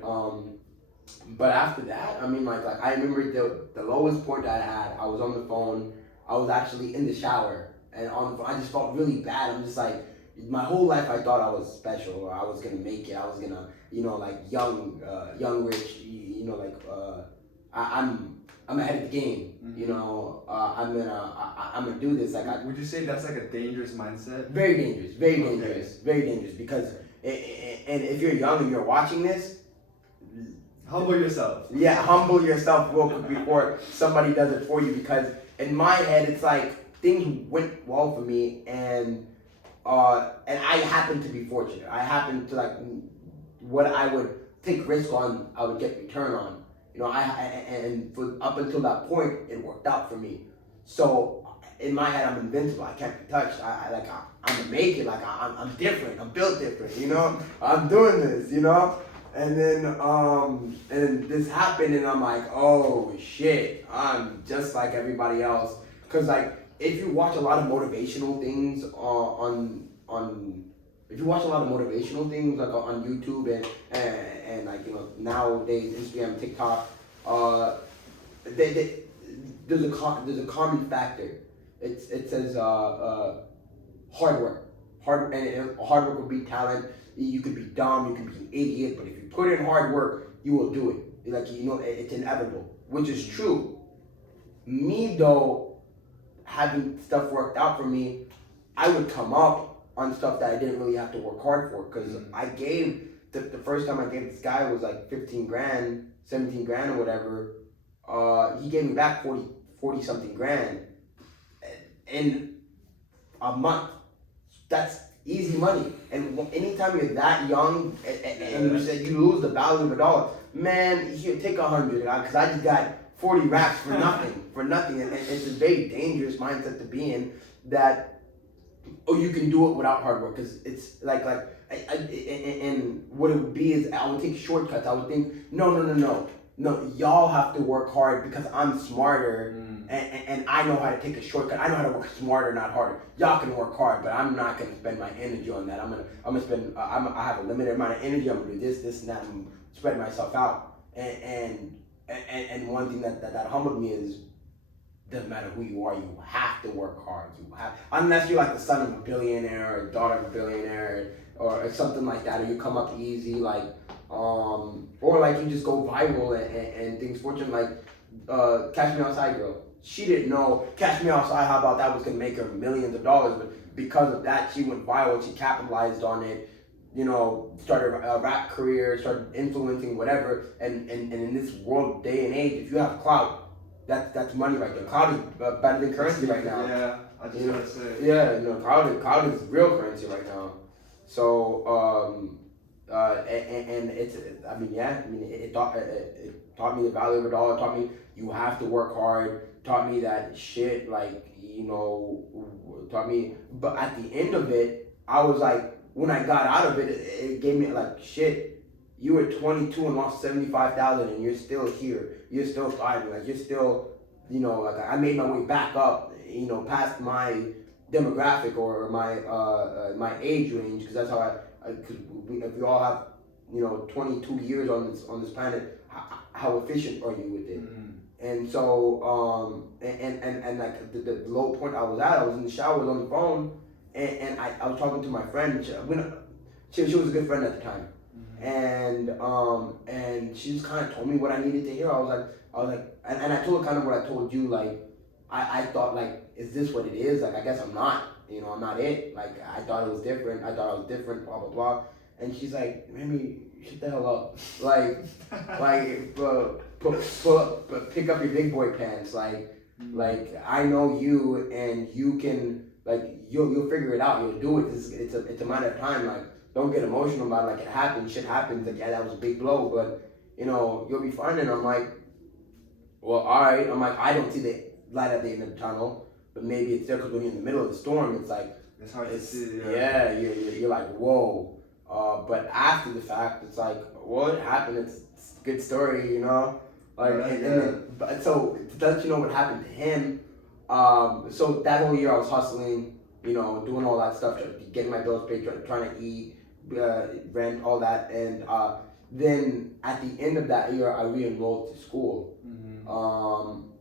but after that, I remember the lowest point that I had. I was on the phone. I was actually in the shower, and on the phone, I just felt really bad. I'm just like, my whole life I thought I was special or I was gonna make it. I was gonna, like young rich. I'm ahead of the game. I'm gonna do this. Would you say that's like a dangerous mindset? Very dangerous, very dangerous. Because and if you're young and you're watching this, humble yourself. Yeah, humble yourself real quick before somebody does it for you. Because in my head, it's like things went well for me, and I happen to be fortunate. I happen to what I would take risk on, I would get return on. And for up until that point, it worked out for me. So in my head, I'm invincible. I can't be touched. I'm gonna make it. I'm different. I'm built different. I'm doing this. And then and this happened, and I'm like, oh shit, I'm just like everybody else. Cause if you watch a lot of motivational things if you watch a lot of motivational things on YouTube and nowadays Instagram, TikTok, there's a common factor. It says hard work. Hard work will beat talent. You could be dumb, you could be an idiot, but if you put in hard work, you will do it. It's inevitable, which is true. Me though, having stuff worked out for me, I would come up on stuff that I didn't really have to work hard for, because I gave the first time I gave this guy was like 15 grand, 17 grand or whatever. He gave me back 40 something grand in a month. That's easy money. And anytime you're that young and you said you lose the value of a dollar, man, here, take 100, because I just got 40 racks for nothing. And it's a very dangerous mindset to be in, that you can do it without hard work. Because it's and what it would be is I would take shortcuts. I would think, no, y'all have to work hard because I'm smarter and I know how to take a shortcut. I know how to work smarter, not harder. Y'all can work hard, but I'm not gonna spend my energy on that. I'm gonna spend. I have a limited amount of energy. I'm gonna do this, and that. I'm gonna spread myself out. And one thing that humbled me is, doesn't matter who you are, you have to work hard. Unless you're like the son of a billionaire or daughter of a billionaire or something like that, or you come up easy, or you just go viral and things fortune, Cash Me Outside girl. She didn't know Cash Me Outside, how about that, was gonna make her millions of dollars, but because of that, she went viral, she capitalized on it, started a rap career, started influencing whatever, and in this world, day and age, if you have clout, that's money right there. Clout is better than currency right now. Yeah, I just gotta say. Yeah, clout is real currency right now. So, and it taught me the value of a dollar. It taught me you have to work hard. Taught me that shit, taught me. But at the end of it, I was like, when I got out of it, it gave me shit. You were 22 and lost 75,000, and you're still here. You're still thriving. You're still, I made my way back up, past my demographic or my age range, because that's how if we all have, 22 years on this planet, how efficient are you with it? And so, the low point I was at, I was in the shower, I was on the phone, and I was talking to my friend. She was a good friend at the time. And she just kind of told me what I needed to hear. I was like, and I told her kind of what I told you. I thought, is this what it is? I guess I'm not. I'm not it. I thought it was different. I thought I was different. Blah blah blah. And she's like, Remmy, shut the hell up. Pick up your big boy pants. I know you, and you can you'll figure it out. You'll do it. It's a matter of time. Don't get emotional about it. It happens, shit happens. Yeah, that was a big blow, but you'll be fine. And I'm like, well, all right. I'm like, I don't see the light at the end of the tunnel, but maybe it's there, because when you're in the middle of the storm, it's it's hard to see. Yeah, you're like, whoa. But after the fact, it's well, it happened. It's a good story, so to let you know what happened to him. So that whole year I was hustling, doing all that stuff, getting my bills paid, trying to eat, rent, all that, and then at the end of that year I re-enrolled to school,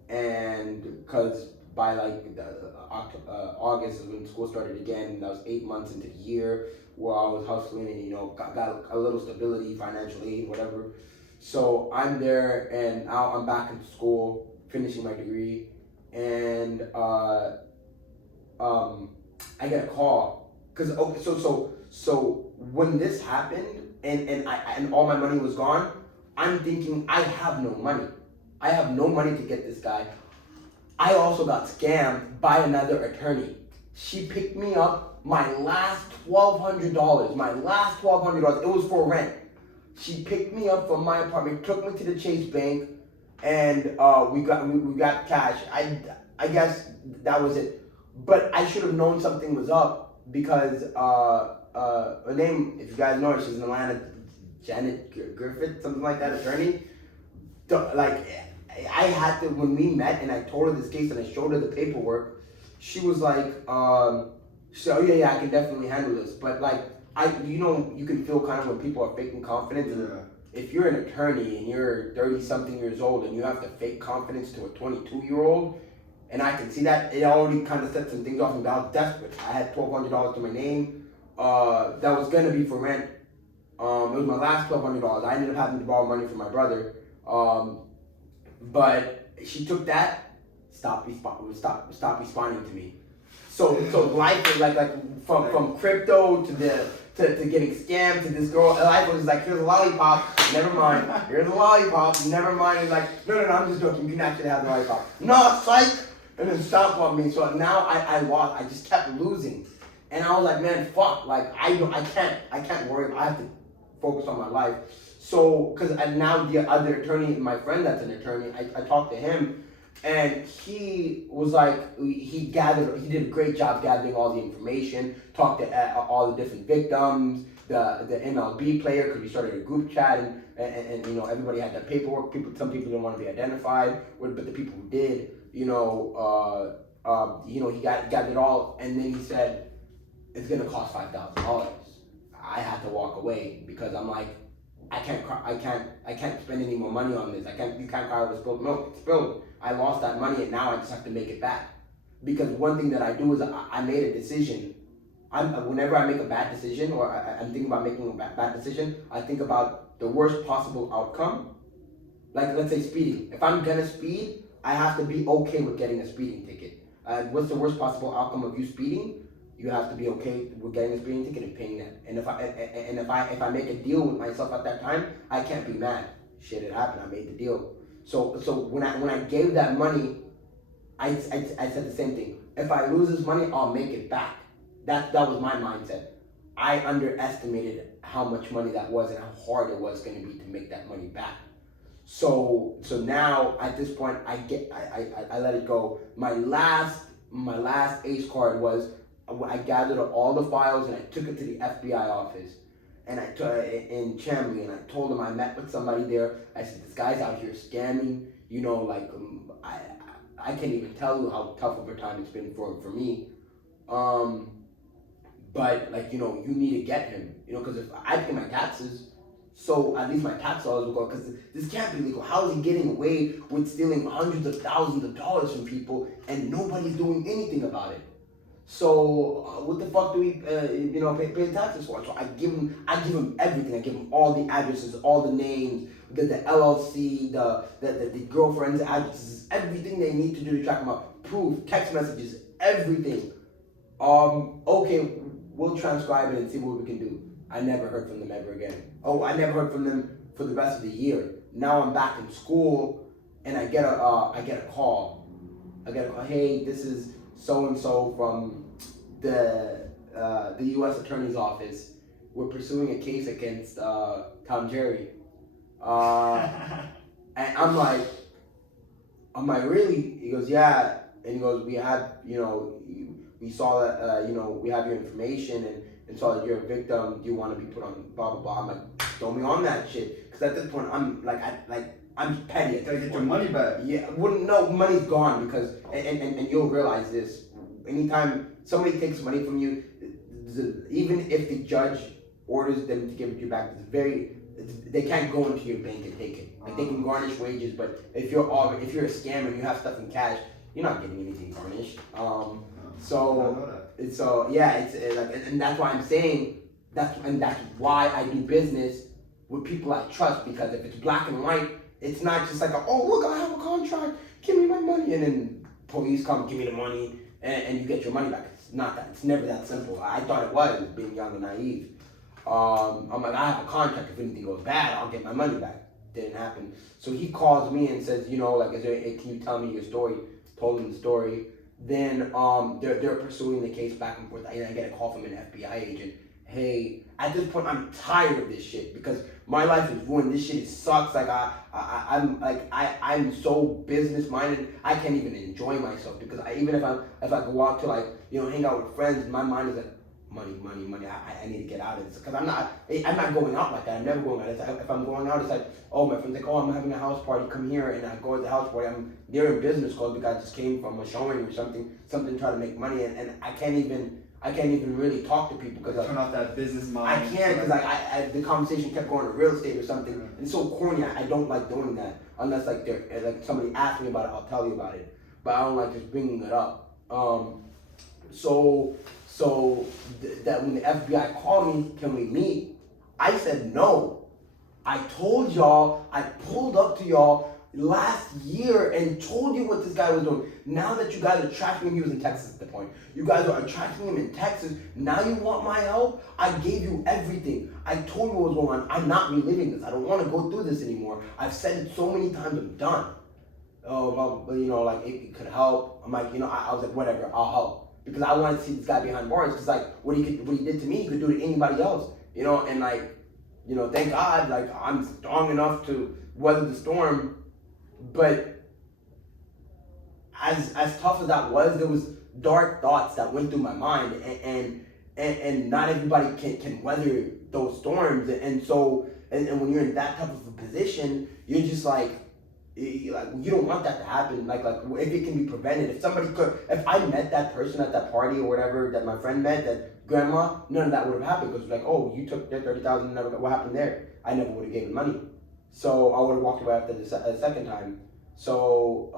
and because by like August is when school started again, and that was 8 months into the year where I was hustling and got a little stability, financial aid, whatever. So I'm there and now I'm back into school, finishing my degree, and I get a call because okay, so when this happened and all my money was gone, I'm thinking I have no money. I have no money to get this guy. I also got scammed by another attorney. She picked me up my last $1,200. My last $1,200. It was for rent. She picked me up from my apartment, took me to the Chase Bank, and we got cash. I guess that was it. But I should have known something was up because her name, if you guys know her, she's in Atlanta, Janet Griffith, something like that, attorney. Like, I had to, when we met and I told her this case and I showed her the paperwork, she was like, she said, oh yeah, I can definitely handle this. But like, you can feel kind of when people are faking confidence. Yeah. If you're an attorney and you're 30 something years old and you have to fake confidence to a 22-year-old, and I can see that, it already kind of set some things off, and I was desperate. I had $1,200 to my name, that was gonna be for rent. It was my last $1,200. I ended up having to borrow money from my brother. But she took that, stopped responding to me. So life is like from crypto to getting scammed to this girl. Life was like, here's a lollipop, never mind. Here's a lollipop, never mind. It's like, no, I'm just joking. You can actually have the lollipop. No, psych, and then stop on me. So now I lost. I just kept losing, and I was like, man, fuck. Like I can't worry. I have to focus on my life. So, because now the other attorney, my friend that's an attorney, I talked to him, and he was like, he did a great job gathering all the information, talked to all the different victims, the MLB player, because we started a group chat, and everybody had that paperwork. Some people didn't want to be identified, but the people who did, he got it all, and then he said, it's gonna cost $5,000. I had to walk away because I'm like, I can't spend any more money on this. You can't cry over spilled milk. It's spilled. I lost that money and now I just have to make it back. Because one thing that I do is I made a decision. Whenever I make a bad decision or I'm thinking about making a bad decision, I think about the worst possible outcome. Like let's say speeding. If I'm gonna speed, I have to be okay with getting a speeding ticket. What's the worst possible outcome of you speeding? You have to be okay with getting a speeding ticket and paying that. And if I make a deal with myself at that time, I can't be mad. Shit, it happened. I made the deal. So when I gave that money, I said the same thing. If I lose this money, I'll make it back. That was my mindset. I underestimated how much money that was and how hard it was going to be to make that money back. So now at this point, I let it go. My last ace card was, I gathered up all the files and I took it to the FBI office, and in Chambly, and I told them I met with somebody there. I said, this guy's out here scamming. I can't even tell you how tough of a time it's been for me. But you need to get him. Because if I pay my taxes, so at least my tax dollars will go. Because this can't be legal. How is he getting away with stealing hundreds of thousands of dollars from people and nobody's doing anything about it? So what the fuck do we pay taxes for? So I give him everything. I give him all the addresses, all the names, the LLC, the girlfriend's addresses, everything they need to do to track him up. Proof, text messages, everything. Okay, we'll transcribe it and see what we can do. I never heard from them ever again. Oh, I never heard from them for the rest of the year. Now I'm back in school, and I get a call. Hey, this is so and so from the U.S. Attorney's Office. We're pursuing a case against Tom Jerry. And I'm like, really? He goes, yeah. And he goes, we had, we saw that, we have your information and saw that you're a victim. Do you want to be put on blah blah blah? I'm like, throw me on that shit. Because at this point, I'm I'm petty. Gotta get your money back. Yeah, well, no, money's gone because, and you'll realize this. Anytime somebody takes money from you, even if the judge orders them to give it you back, they can't go into your bank and take it. Like they can garnish wages, but if you're a scammer and you have stuff in cash, you're not getting anything tarnished. I know that. It's like, and that's why I'm saying that's why I do business with people I trust, because if it's black and white, it's not just like oh look, I have a contract, give me my money, and then police come, give me the money, and you get your money back. It's not that. It's never that simple. I thought it was, being young and naive. I'm like, I have a contract. If anything goes bad, I'll get my money back. Didn't happen. So he calls me and says, like, can you tell me your story? Told him the story. Then they're pursuing the case back and forth. I get a call from an FBI agent. Hey, at this point, I'm tired of this shit because my life is ruined. This shit sucks. Like I'm so business minded. I can't even enjoy myself because even if I go out to hang out with friends, my mind is like money. I need to get out of this because I'm not going out like that. I'm never going out. It's like, if I'm going out, it's like, oh, my friend's like, oh, I'm having a house party. Come here, and I go to the house party. They're in business clothes because I just came from a showing or something trying to make money, and I can't even really talk to people because turn off that business mind. I can't because I the conversation kept going to real estate or something. And it's so corny. I don't like doing that unless like somebody asks me about it. I'll tell you about it, but I don't like just bringing it up. That when the FBI called me, can we meet? I said no. I told y'all, I pulled up to y'all last year and told you what this guy was doing. Now that you guys are tracking him, he was in Texas at the point. You guys are tracking him in Texas. Now you want my help? I gave you everything. I told you what was going on. I'm not reliving this. I don't want to go through this anymore. I've said it so many times, I'm done. Oh, well, like it could help. I'm like, I was like, whatever, I'll help. Because I want to see this guy behind bars. Because like what he did to me, he could do to anybody else. And like, thank God, like I'm strong enough to weather the storm. But as tough as that was, there was dark thoughts that went through my mind, and not everybody can weather those storms. And so when you're in that type of a position, you're just like you don't want that to happen. Like if it can be prevented, if I met that person at that party or whatever that my friend met, that grandma, none of that would have happened because like, oh, you took their $30,000, what happened there? I never would have given money. So I would have walked away after the second time. So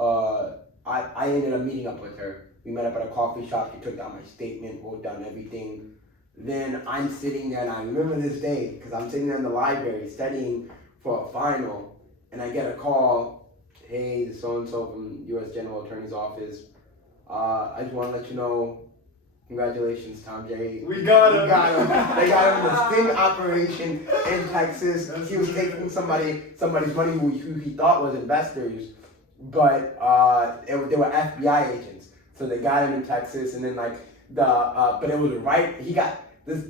I ended up meeting up with her. We met up at a coffee shop. She took down my statement, wrote down everything. Then I'm sitting there, and I remember this day because I'm sitting there in the library studying for a final, and I get a call. Hey, this so-and-so from U.S. General Attorney's Office. I just want to let you know, congratulations, Tom J. We got him. They got him in a sting operation in Texas. He was taking somebody's money who he thought was investors, but they were FBI agents. So they got him in Texas, and then but it was right. He got this.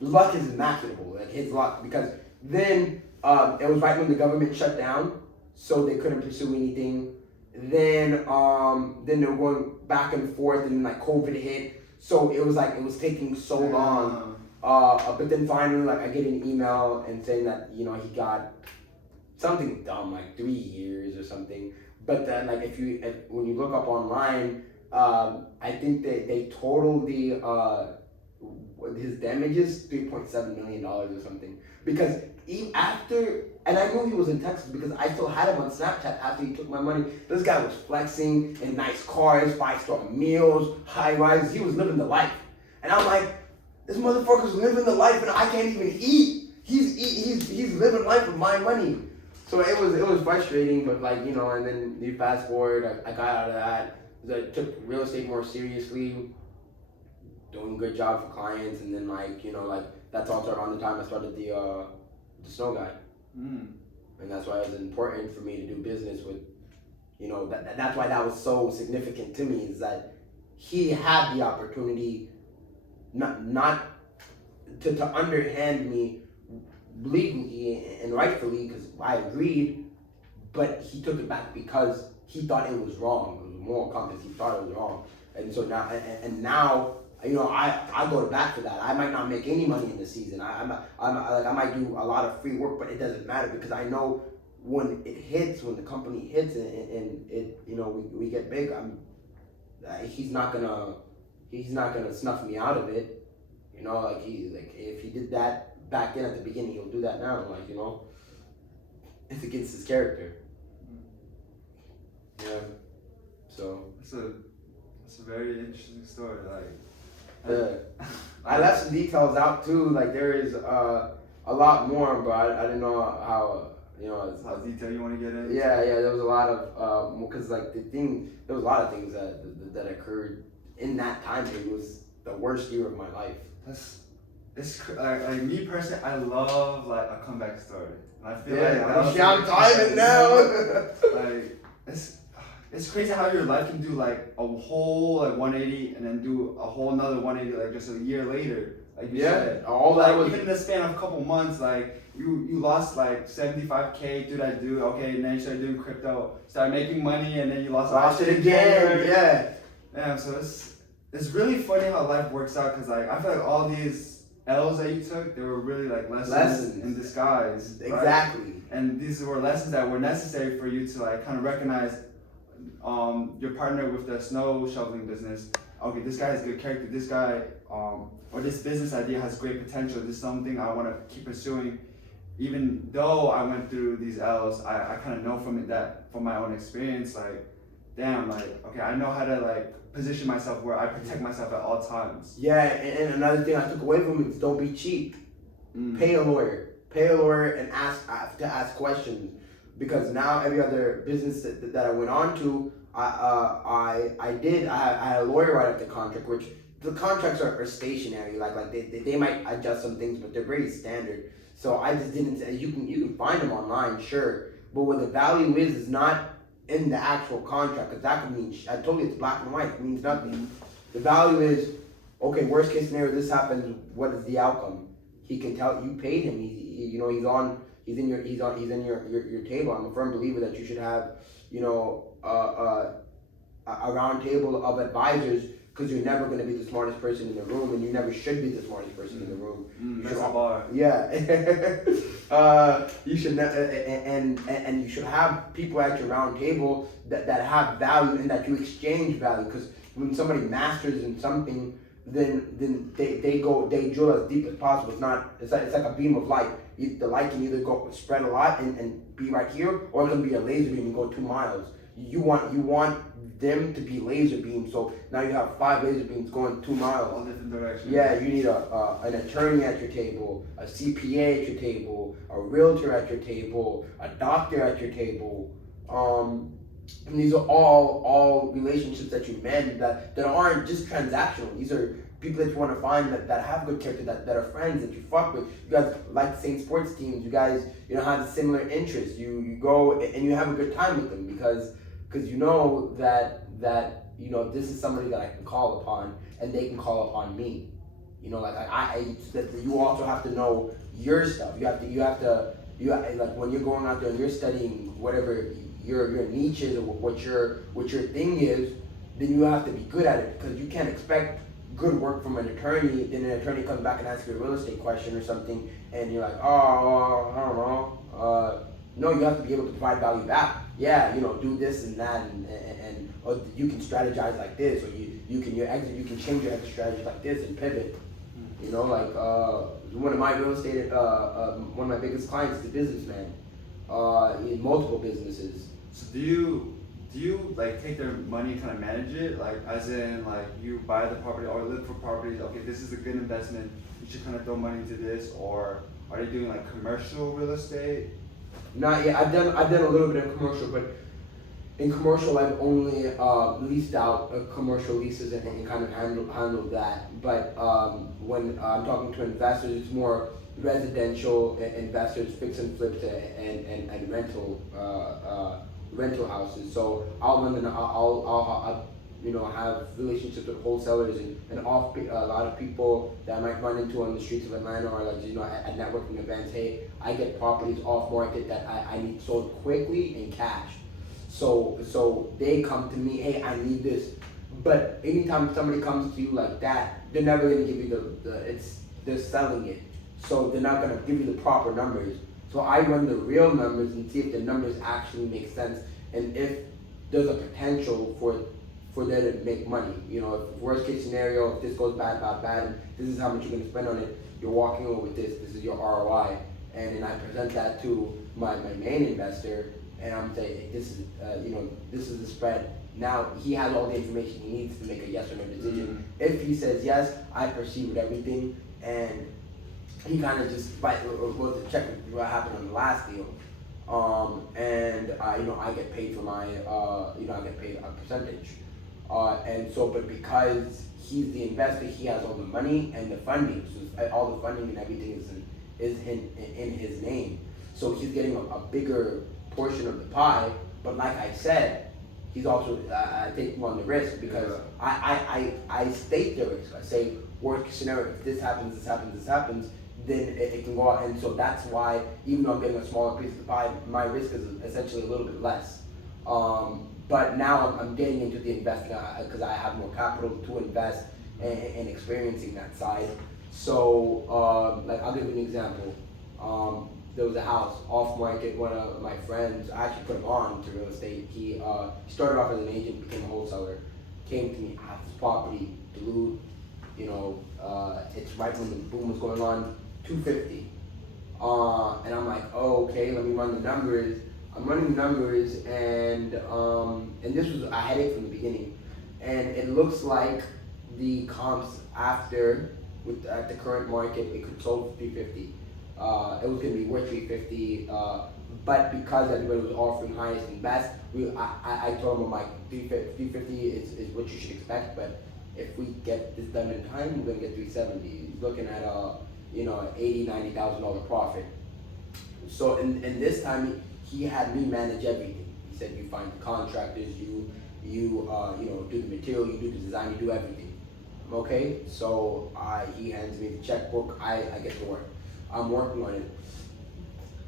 Luck is imaginable, like his luck, because then it was right when the government shut down, so they couldn't pursue anything. Then they were going back and forth, and like COVID hit, so it was taking so long. But then finally, I get an email and saying that he got something dumb, like 3 years or something. But then when you look up online, I think they totaled his damages $3.7 million or something. Because after, and I knew he was in Texas because I still had him on Snapchat after he took my money. This guy was flexing in nice cars, 5-star meals, high rises. He was living the life, and I'm like, this motherfucker's living the life, and I can't even eat. He's living life with my money. So it was frustrating, but and then you fast forward, I got out of that. I took real estate more seriously, doing a good job for clients, and then that's also around the time I started the snow guide. And that's why it was important for me to do business with, that's why that was so significant to me, is that he had the opportunity not to underhand me legally and rightfully, because I agreed, but he took it back because he thought it was wrong. It was a moral compass. He thought it was wrong, and so now I go to bat for that. I might not make any money in the season. I might do a lot of free work, but it doesn't matter because I know when it hits, when the company hits, and it we get big. He's not gonna snuff me out of it. If he did that back then at the beginning, he'll do that now. It's against his character. Yeah. So That's a very interesting story. I left some details out too. Like there is a lot more, but I didn't know how how detailed you want to get in. Yeah, there was a lot of because like there was a lot of things that occurred in that time period. It was the worst year of my life. Like me personally, I love like a comeback story. And I feel I'm timing now. Like it's crazy how your life can do like a whole like 180 and then do a whole another 180 like just a year later. Like you said, all that was even in the span of a couple months, like you lost like 75K through that dude. Okay, and then you started doing crypto, started making money, and then you lost it again. Yeah. So it's really funny how life works out because like I feel like all these L's that you took, they were really like lessons in disguise. Exactly. Right? And these were lessons that were necessary for you to like kind of recognize your partner with the snow shoveling business. Okay, this guy has good character. This guy or this business idea has great potential. This is something I want to keep pursuing. Even though I went through these L's, I kind of know from my own experience, like, damn, like, okay, I know how to like position myself where I protect myself at all times. Yeah, and another thing I took away from it is don't be cheap. Pay a lawyer and ask questions, because now every other business that I went on to, I had a lawyer write up the contract, which the contracts are stationary, like they might adjust some things, but they're very standard. So I just didn't. You can find them online, sure, but what the value is not in the actual contract, because that could mean, I told you it's black and white, it means nothing. The value is, okay, worst case scenario, this happens, what is the outcome? He can tell you paid him. He's in your table. I'm a firm believer that you should have, a round table of advisors, because you're never going to be the smartest person in the room, and you never should be the smartest person in the room. That's a bar. Yeah. You should and you should have people at your round table that have value and that you exchange value, because when somebody masters in something, then they drill as deep as possible. It's like a beam of light. The light can either go spread a lot and be right here, or it can be a laser beam and go 2 miles. You want them to be laser beams, so now you have 5 laser beams going 2 miles. All different directions. Yeah, you need an attorney at your table, a CPA at your table, a realtor at your table, a doctor at your table. And these are all relationships that you mend that aren't just transactional. These are people that you want to find that have good character, that are friends, that you fuck with. You guys like the same sports teams. You guys have similar interests. You go and you have a good time with them because you know that this is somebody that I can call upon and they can call upon me. You also have to know your stuff. You have to like when you're going out there and you're studying whatever your niche is or what your thing is, then you have to be good at it, because you can't expect good work from an attorney, then an attorney comes back and asks you a real estate question or something, and you're like, I don't know. No, you have to be able to provide value back. Yeah, do this and that, and or you can strategize like this, or you can change your exit strategy like this and pivot. One of my real estate, one of my biggest clients is a businessman, in multiple businesses. So do you like take their money and kind of manage it, like as in like you buy the property or look for properties? Okay, this is a good investment. You should kind of throw money into this, or are they doing like commercial real estate? Not yet. I've done a little bit of commercial, but in commercial I've only leased out commercial leases and kind of handled that. But when I'm talking to investors, it's more residential investors, fix and flips, and rental houses. So I'll have relationships with wholesalers and a lot of people that I might run into on the streets of Atlanta, or at networking events. Hey, I get properties off market that I need sold quickly in cash. So they come to me, hey, I need this. But anytime somebody comes to you like that, they're never gonna give you they're selling it. So they're not gonna give you the proper numbers. So I run the real numbers and see if the numbers actually make sense, and if there's a potential for there to make money. If worst case scenario, if this goes bad, and this is how much you're gonna spend on it, you're walking away with this is your ROI. And then I present that to my main investor, and I'm saying, this is the spread. Now he has all the information he needs to make a yes or no decision. If he says yes, I proceed with everything, and he kind of just goes to check what happened on the last deal, and I get paid for my I get paid a percentage, and so but because he's the investor, he has all the money and the funding, so all the funding and everything is in his name, so he's getting a bigger portion of the pie. But like I said, he's also I take him on the risk because I state the risk. I say worst scenario, if this happens, then it can go out. And so that's why, even though I'm getting a smaller piece of the pie, my risk is essentially a little bit less. But now I'm getting into the investing because I have more capital to invest and experiencing that side. So like I'll give you an example. There was a house off market. One of my friends, I actually put him on to real estate. He started off as an agent, became a wholesaler, came to me, I have this property, Duluth, it's right when the boom was going on, 250. And I'm like, oh, okay, let me run the numbers. I'm running the numbers, and this was a headache from the beginning. And it looks like the comps after, at the current market, it could sold for 350. It was going to be worth 350, but because everybody was offering highest and best, I told them, I'm like, 350 is what you should expect, but if we get this done in time, we're going to get 370. He's looking at $80,000-$90,000 profit. So in this time, he had me manage everything. He said, you find the contractors, you do the material, you do the design, you do everything. Okay, so he hands me the checkbook, I get to work. I'm working on it.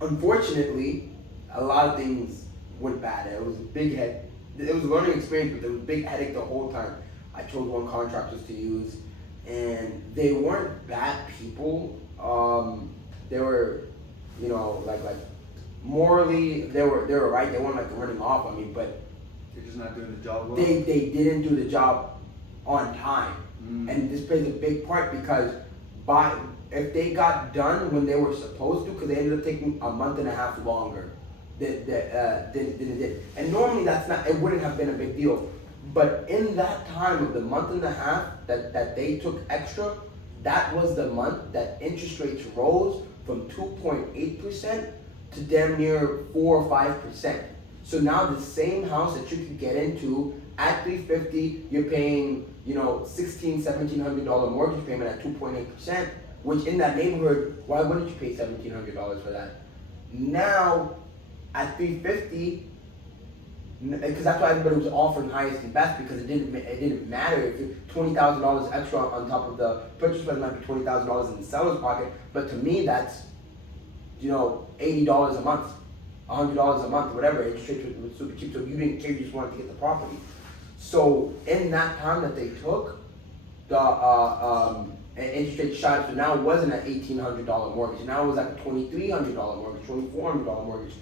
Unfortunately, a lot of things went bad. It was a big head. It was a learning experience, but there was a big headache the whole time. I chose one contractors to use, and they weren't bad people. They were, like morally, they were right. They weren't like running off on me, but they're just not doing the job well. They didn't do the job on time, and this plays a big part because if they got done when they were supposed to, because they ended up taking a month and a half longer than it did. And normally it wouldn't have been a big deal. But in that time of the month and a half that they took extra, that was the month that interest rates rose from 2.8% to damn near 4 or 5%. So now the same house that you could get into at 350, you're paying, $1,700 mortgage payment at 2.8%. Which in that neighborhood, why wouldn't you pay $1,700 for that? Now, at 350, because that's why everybody was offering highest and best, because it didn't matter if $20,000 extra on top of the purchase price might be $20,000 in the seller's pocket, but to me that's $80 a month, $100 a month, whatever. Interest rates was super cheap, so you didn't care, you just wanted to get the property. So in that time that they took, the interest rate shot, so now it wasn't an $1,800 mortgage. Now it was like a $2,300 mortgage, $2,400 mortgage.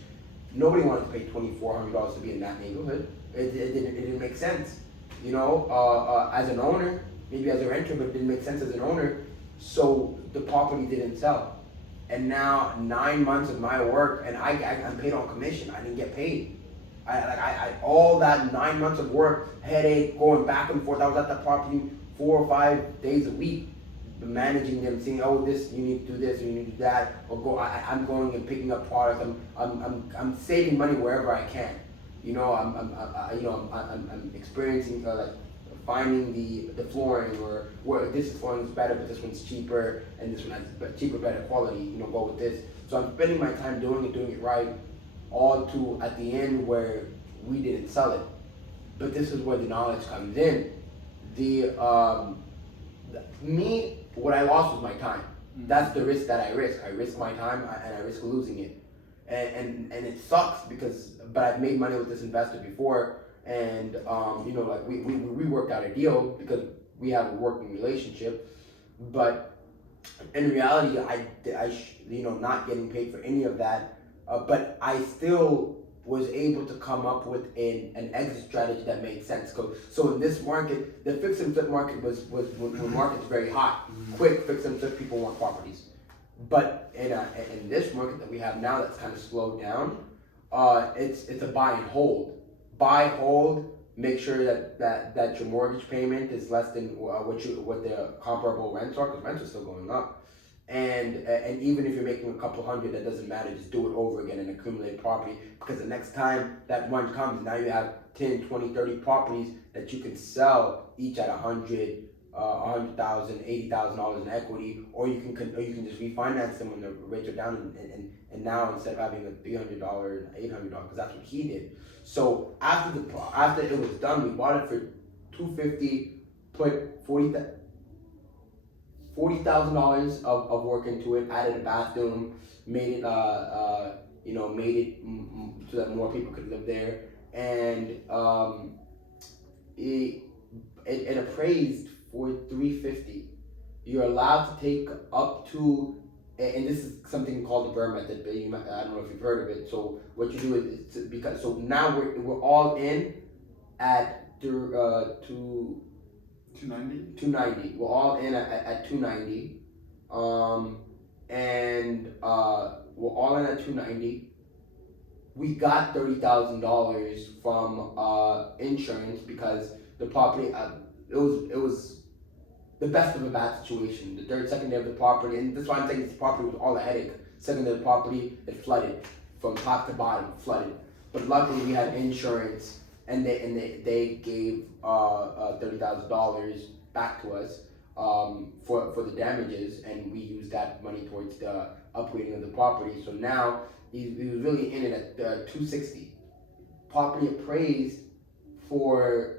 Nobody wanted to pay $2,400 to be in that neighborhood. It didn't make sense, as an owner, maybe as a renter, but it didn't make sense as an owner. So the property didn't sell. And now 9 months of my work, and I'm paid on commission. I didn't get paid. I all that 9 months of work, headache, going back and forth. I was at the property 4 or 5 days a week, managing them, saying, oh, this, you need to do this, you need to do that, or I'm going and picking up products. I'm saving money wherever I can. I'm experiencing like finding the flooring, or where this flooring is better, but this one's cheaper, and this one has cheaper, better quality. Go with this. So I'm spending my time doing it right, all to at the end where we didn't sell it. But this is where the knowledge comes in. What I lost was my time. That's the risk that I risk. I risk my time and I risk losing it. And it sucks but I've made money with this investor before, and we worked out a deal because we have a working relationship. But in reality, I not getting paid for any of that. But I still was able to come up with an exit strategy that made sense. So in this market, the fix and flip market was when the market's very hot, quick fix and flip, people want properties. But in this market that we have now, that's kind of slowed down. It's a buy and hold. Buy, hold, make sure that your mortgage payment is less than what the comparable rents are, because rents are still going up. And even if you're making a couple hundred, that doesn't matter. Just do it over again and accumulate property, because the next time that one comes, now you have 10, 20, 30 properties that you can sell each at $100,000, $80,000 in equity, or you can just refinance them when the rates are down, and now instead of having a $300, $800, because that's what he did. So after it was done, we bought it for $250, put $40,000 of work into it, added a bathroom, made it so that more people could live there, and it appraised for $350. You're allowed to take up to, and this is something called the Burr method, but I don't know if you've heard of it. So what you do is because so now we're all in at 290. We're all in at 290, and we're all in at 290. We got $30,000 from insurance because the property it was the best of a bad situation. The third, second day of the property, and that's why I'm saying this property was all a headache. Second day of the property, it flooded from top to bottom, flooded. But luckily we had insurance, and they gave $30,000 back to us for the damages, and we used that money towards the upgrading of the property. So now he was really in it at 260. Property appraised for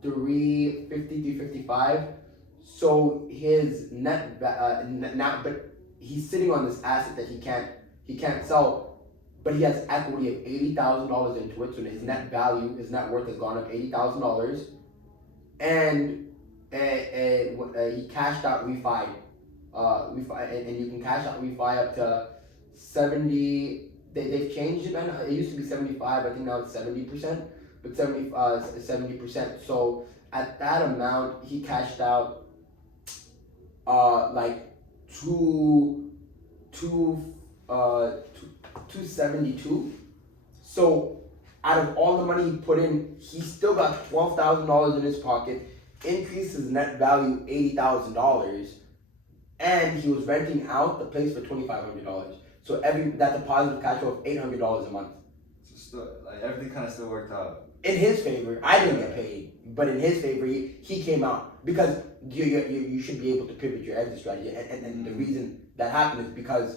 355. So his net now, but he's sitting on this asset that he can't sell, but he has equity of $80,000 into it. So his net worth has gone up $80,000, and he cashed out refi, and you can cash out refi up to 70. They've changed it, man. It used to be 75. I think now it's 70%, but 70%. So at that amount, he cashed out like 272. So out of all the money he put in, he still got $12,000 in his pocket, increased his net value $80,000, and he was renting out the place for $2,500. So that's a positive cash flow of $800 a month. So still, like everything kind of still worked out. In his favor, I didn't get paid, but in his favor, he came out, because you should be able to pivot your exit strategy, and the reason that happened is because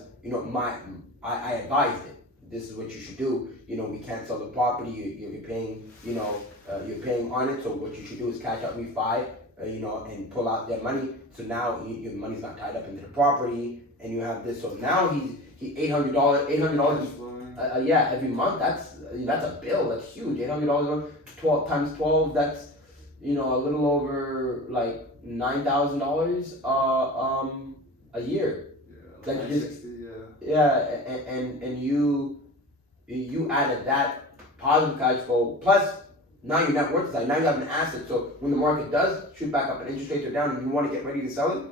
I advised it. This is what you should do. We can't sell the property. You're paying you're paying on it. So what you should do is cash out refi, and pull out that money. So now your money's not tied up into the property, and you have this. So now he $800 every month. That's a bill. That's huge. $800 12 times 12. That's a little over like $9,000 a year. Yeah, Like 60, and you added that positive cash flow plus. Now your net worth is like, now you have an asset. So when the market does shoot back up and interest rates are down and you want to get ready to sell it,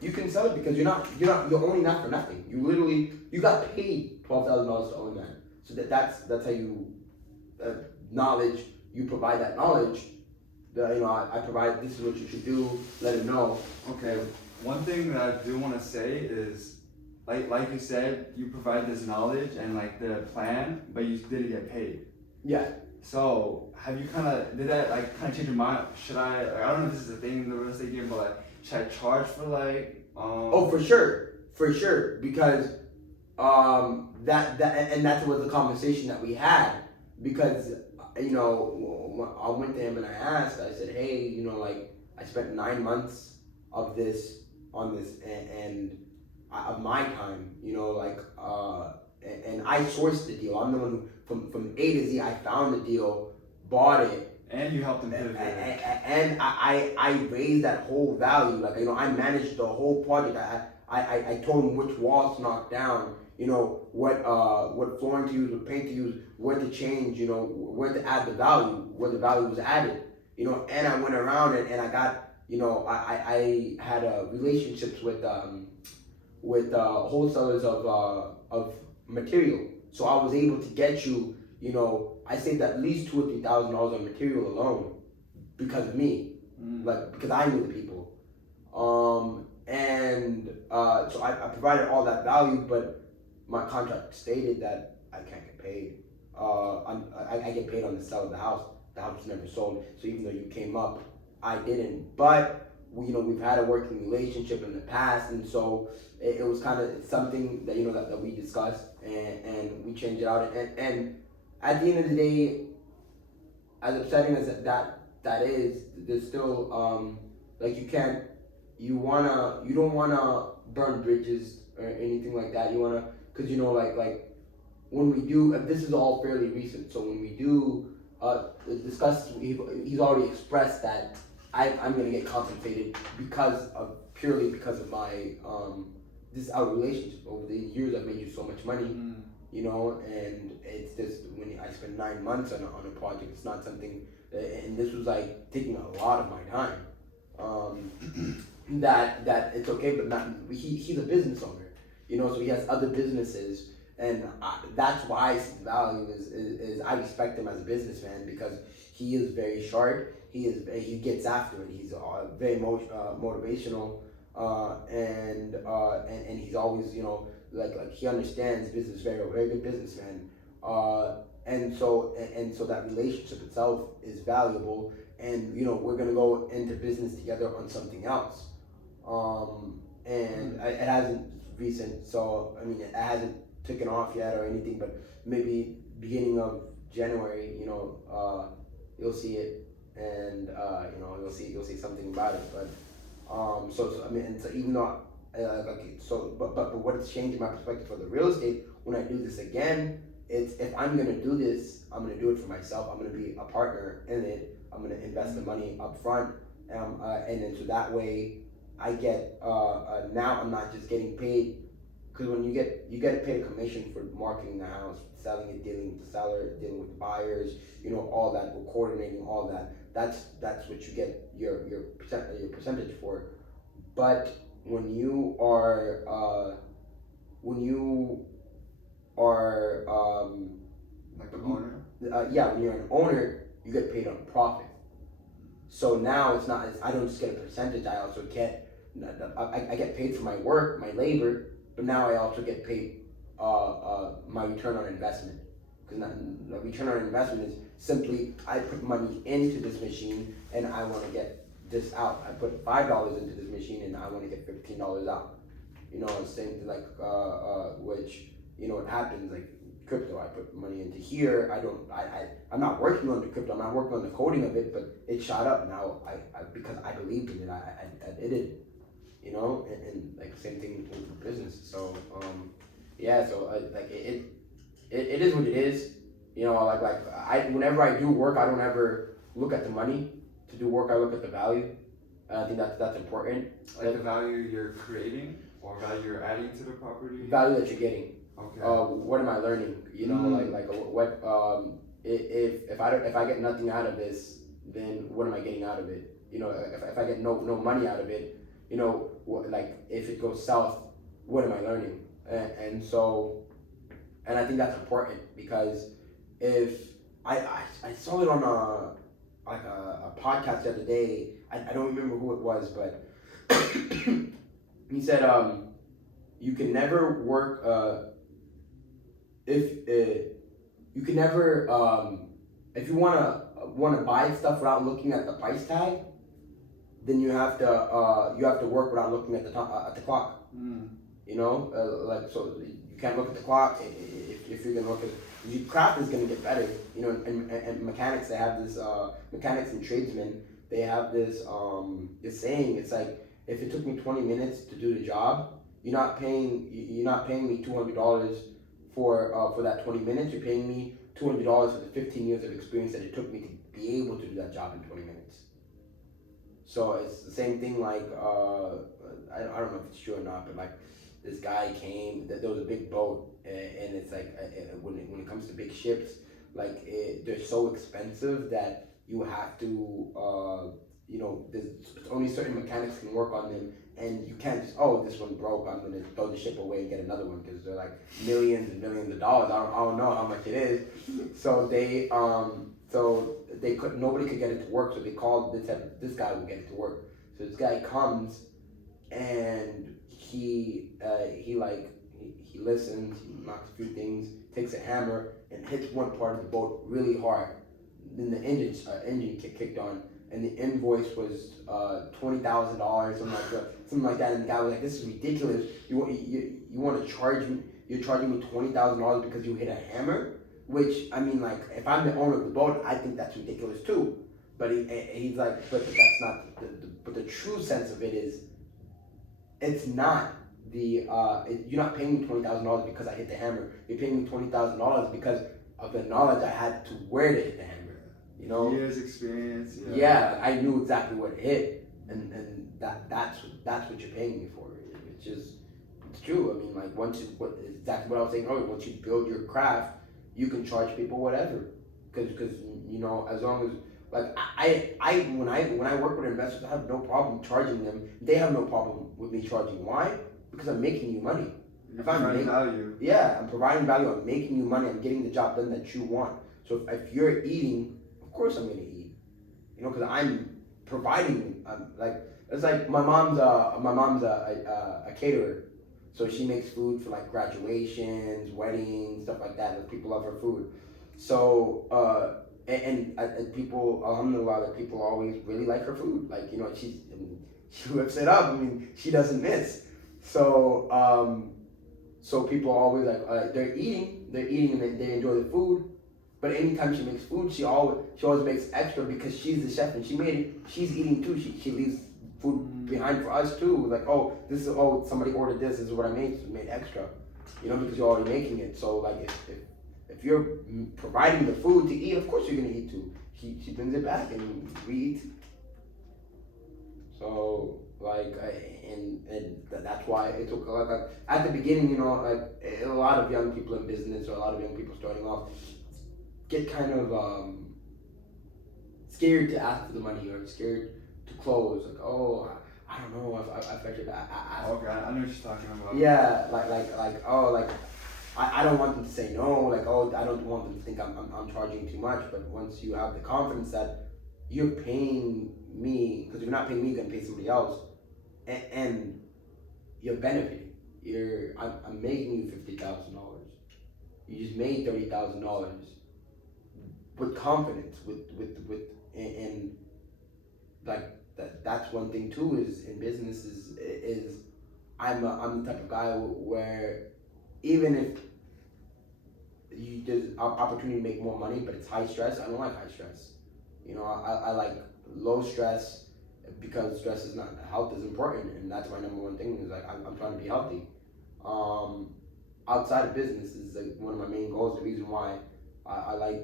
you can sell it, because you're owning that for nothing. You got paid $12,000 to own that. So that's how you knowledge. You provide that knowledge. I provide. This is what you should do. Let him know. Okay. One thing that I do want to say is, like you said, you provide this knowledge and like the plan, but you didn't get paid. Yeah. So have you did that change your mind? Should I don't know if this is a thing in the real estate game, but should I charge for Oh, for sure, because that was the conversation that we had, because I went to him and I asked. I said, hey, I spent 9 months of this on this and of my time, and I sourced the deal. I'm the one who, from A to Z, I found the deal, bought it. And you helped him pivot. And I raised that whole value. I managed the whole project. I told him which walls to knock down, what flooring to use, what paint to use, what to change, where to add the value, where the value was added, and I went around and I got, I had relationships with wholesalers of material. So I was able to get you you know, I saved at least $2,000 or $3,000 on material alone because of me, like because I knew the people. So I provided all that value, but my contract stated that I can't get paid. I get paid on the sale of the house. The house was never sold, so even though you came up, I didn't. But we've had a working relationship in the past, and so it was kind of something that that we discussed, and we changed it out. And at the end of the day, as upsetting as that is, there's still like you don't wanna burn bridges or anything like that. You wanna, because like when we do, this is all fairly recent. So when we do discuss, he's already expressed that I'm gonna get compensated purely because of my this our relationship. Over the years, I've made you so much money, and it's just when I spend 9 months on a project, it's not something, and this was like taking a lot of my time. That it's okay, but not he's a business owner, so he has other businesses, and that's why I see the value is I respect him as a businessman because he is very sharp. He gets after it. He's very motivational, and he's always like he understands business, very good businessman. And so that relationship itself is valuable, and we're gonna go into business together on something else. And it hasn't recent, so I mean it hasn't taken off yet or anything, but maybe beginning of January, you'll see it, and you'll see something about it. But so I mean, and so even though but what's changing my perspective for the real estate when I do this again, it's if I'm gonna do this, I'm gonna do it for myself. I'm gonna be a partner in it. I'm gonna invest the money up front, and then so that way I get now I'm not just getting paid, because when you get paid a commission for marketing the house, selling it, dealing with the seller, dealing with the buyers, all that, coordinating all that. That's what you get your percentage for. But when you are like the owner. When you're an owner, you get paid on profit. So now I don't just get a percentage. I also get I get paid for my work, my labor, but now I also get paid my return on investment. Because the return on investment is simply I put money into this machine and I want to get this out. I put $5 into this machine and I want to get $15 out. Same thing like which it happens like crypto. I put money into here. I'm not working on the crypto. I'm not working on the coding of it, but it shot up now. I because I believed in it. I did it. And like same thing with business. So so like it is what it is. Whenever I do work, I don't ever look at the money to do work. I look at the value. I think that's important. Like the value you're creating or value you're adding to the property. Value that you're getting. Okay. What am I learning? What if I get nothing out of this, then what am I getting out of it? If I get no money out of it, if it goes south, what am I learning? And I think that's important, because if I saw it on a podcast the other day. I don't remember who it was, but he said you can never work if you wanna buy stuff without looking at the price tag, then you have to work without looking at the clock. So you can't look at the clock if you're gonna look at your craft is gonna get better. And mechanics, they have this mechanics and tradesmen, they have this saying. It's like, if it took me 20 minutes to do the job, you're not paying me $200 for that 20 minutes. You're paying me $200 for the 15 years of experience that it took me to be able to do that job in 20 minutes. So it's the same thing. Like I don't know if it's true or not, but like this guy came. There was a big boat, and it's like when it comes to big ships, like they're so expensive that you have to there's only certain mechanics can work on them, and you can't just, oh, this one broke, I'm gonna throw the ship away and get another one, because they're like millions and millions of dollars. I don't know how much it is. So they could, nobody could get it to work. So they called, they said this guy will get it to work. So this guy comes and he listens, he knocks a few things, takes a hammer and hits one part of the boat really hard. Then the engine kicked on, and the invoice was $20,000, something like that. And the guy was like, "This is ridiculous. You want to charge me? You're charging me $20,000 because you hit a hammer?" Which, I mean, like, if I'm the owner of the boat, I think that's ridiculous too. But he's like, but that's not. But the true sense of it is, it's not you're not paying me $20,000 because I hit the hammer. You're paying me $20,000 because of the knowledge I had to where to hit the hammer. You know, years experience. Yeah, I knew exactly what it hit, and that's what you're paying me for. It's true. I mean, like, exactly what I was saying earlier. Once you build your craft, you can charge people whatever, because you know, as long as, like, when I work with investors, I have no problem charging them. They have no problem with me charging. Why? Because I'm making you money. If I'm providing value. Yeah, I'm providing value. I'm making you money. I'm getting the job done that you want. So if you're eating, of course I'm gonna eat. You know, because I'm providing. Like, it's like my mom's a caterer, so she makes food for like graduations, weddings, stuff like that. Like, people love her food. So and people, alhamdulillah, that people always really like her food. Like, you know, she whips it up. I mean, she doesn't miss. So so people always like, they're eating and they enjoy the food. But anytime she makes food, she always makes extra, because she's the chef and she made it. She's eating too. She leaves food behind for us too. Like, somebody ordered this. This is what I made. So we made extra. You know, because you're already making it. So like, if you're providing the food to eat, of course you're gonna eat too. She brings it back and we eat. So like, and that's why it took like at the beginning, you know, like, a lot of young people in business, or a lot of young people starting off, get kind of scared to ask for the money, or scared to close. Like, oh, I don't know if I should ask. Okay, I know what you're talking about. Yeah, like I don't want them to say no. Like, oh, I don't want them to think I'm charging too much. But once you have the confidence that you're paying me, because if you're not paying me, you're gonna pay somebody else, and you're benefiting. I'm making you $50,000. You just made $30,000 with confidence, and like that's one thing too, is in business is I'm the type of guy where even if there's opportunity to make more money, but it's high stress, I don't like high stress. You know, I like low stress, because stress is not, health is important, and that's my number one thing, is like, I'm trying to be healthy. Outside of business is like one of my main goals. The reason why I like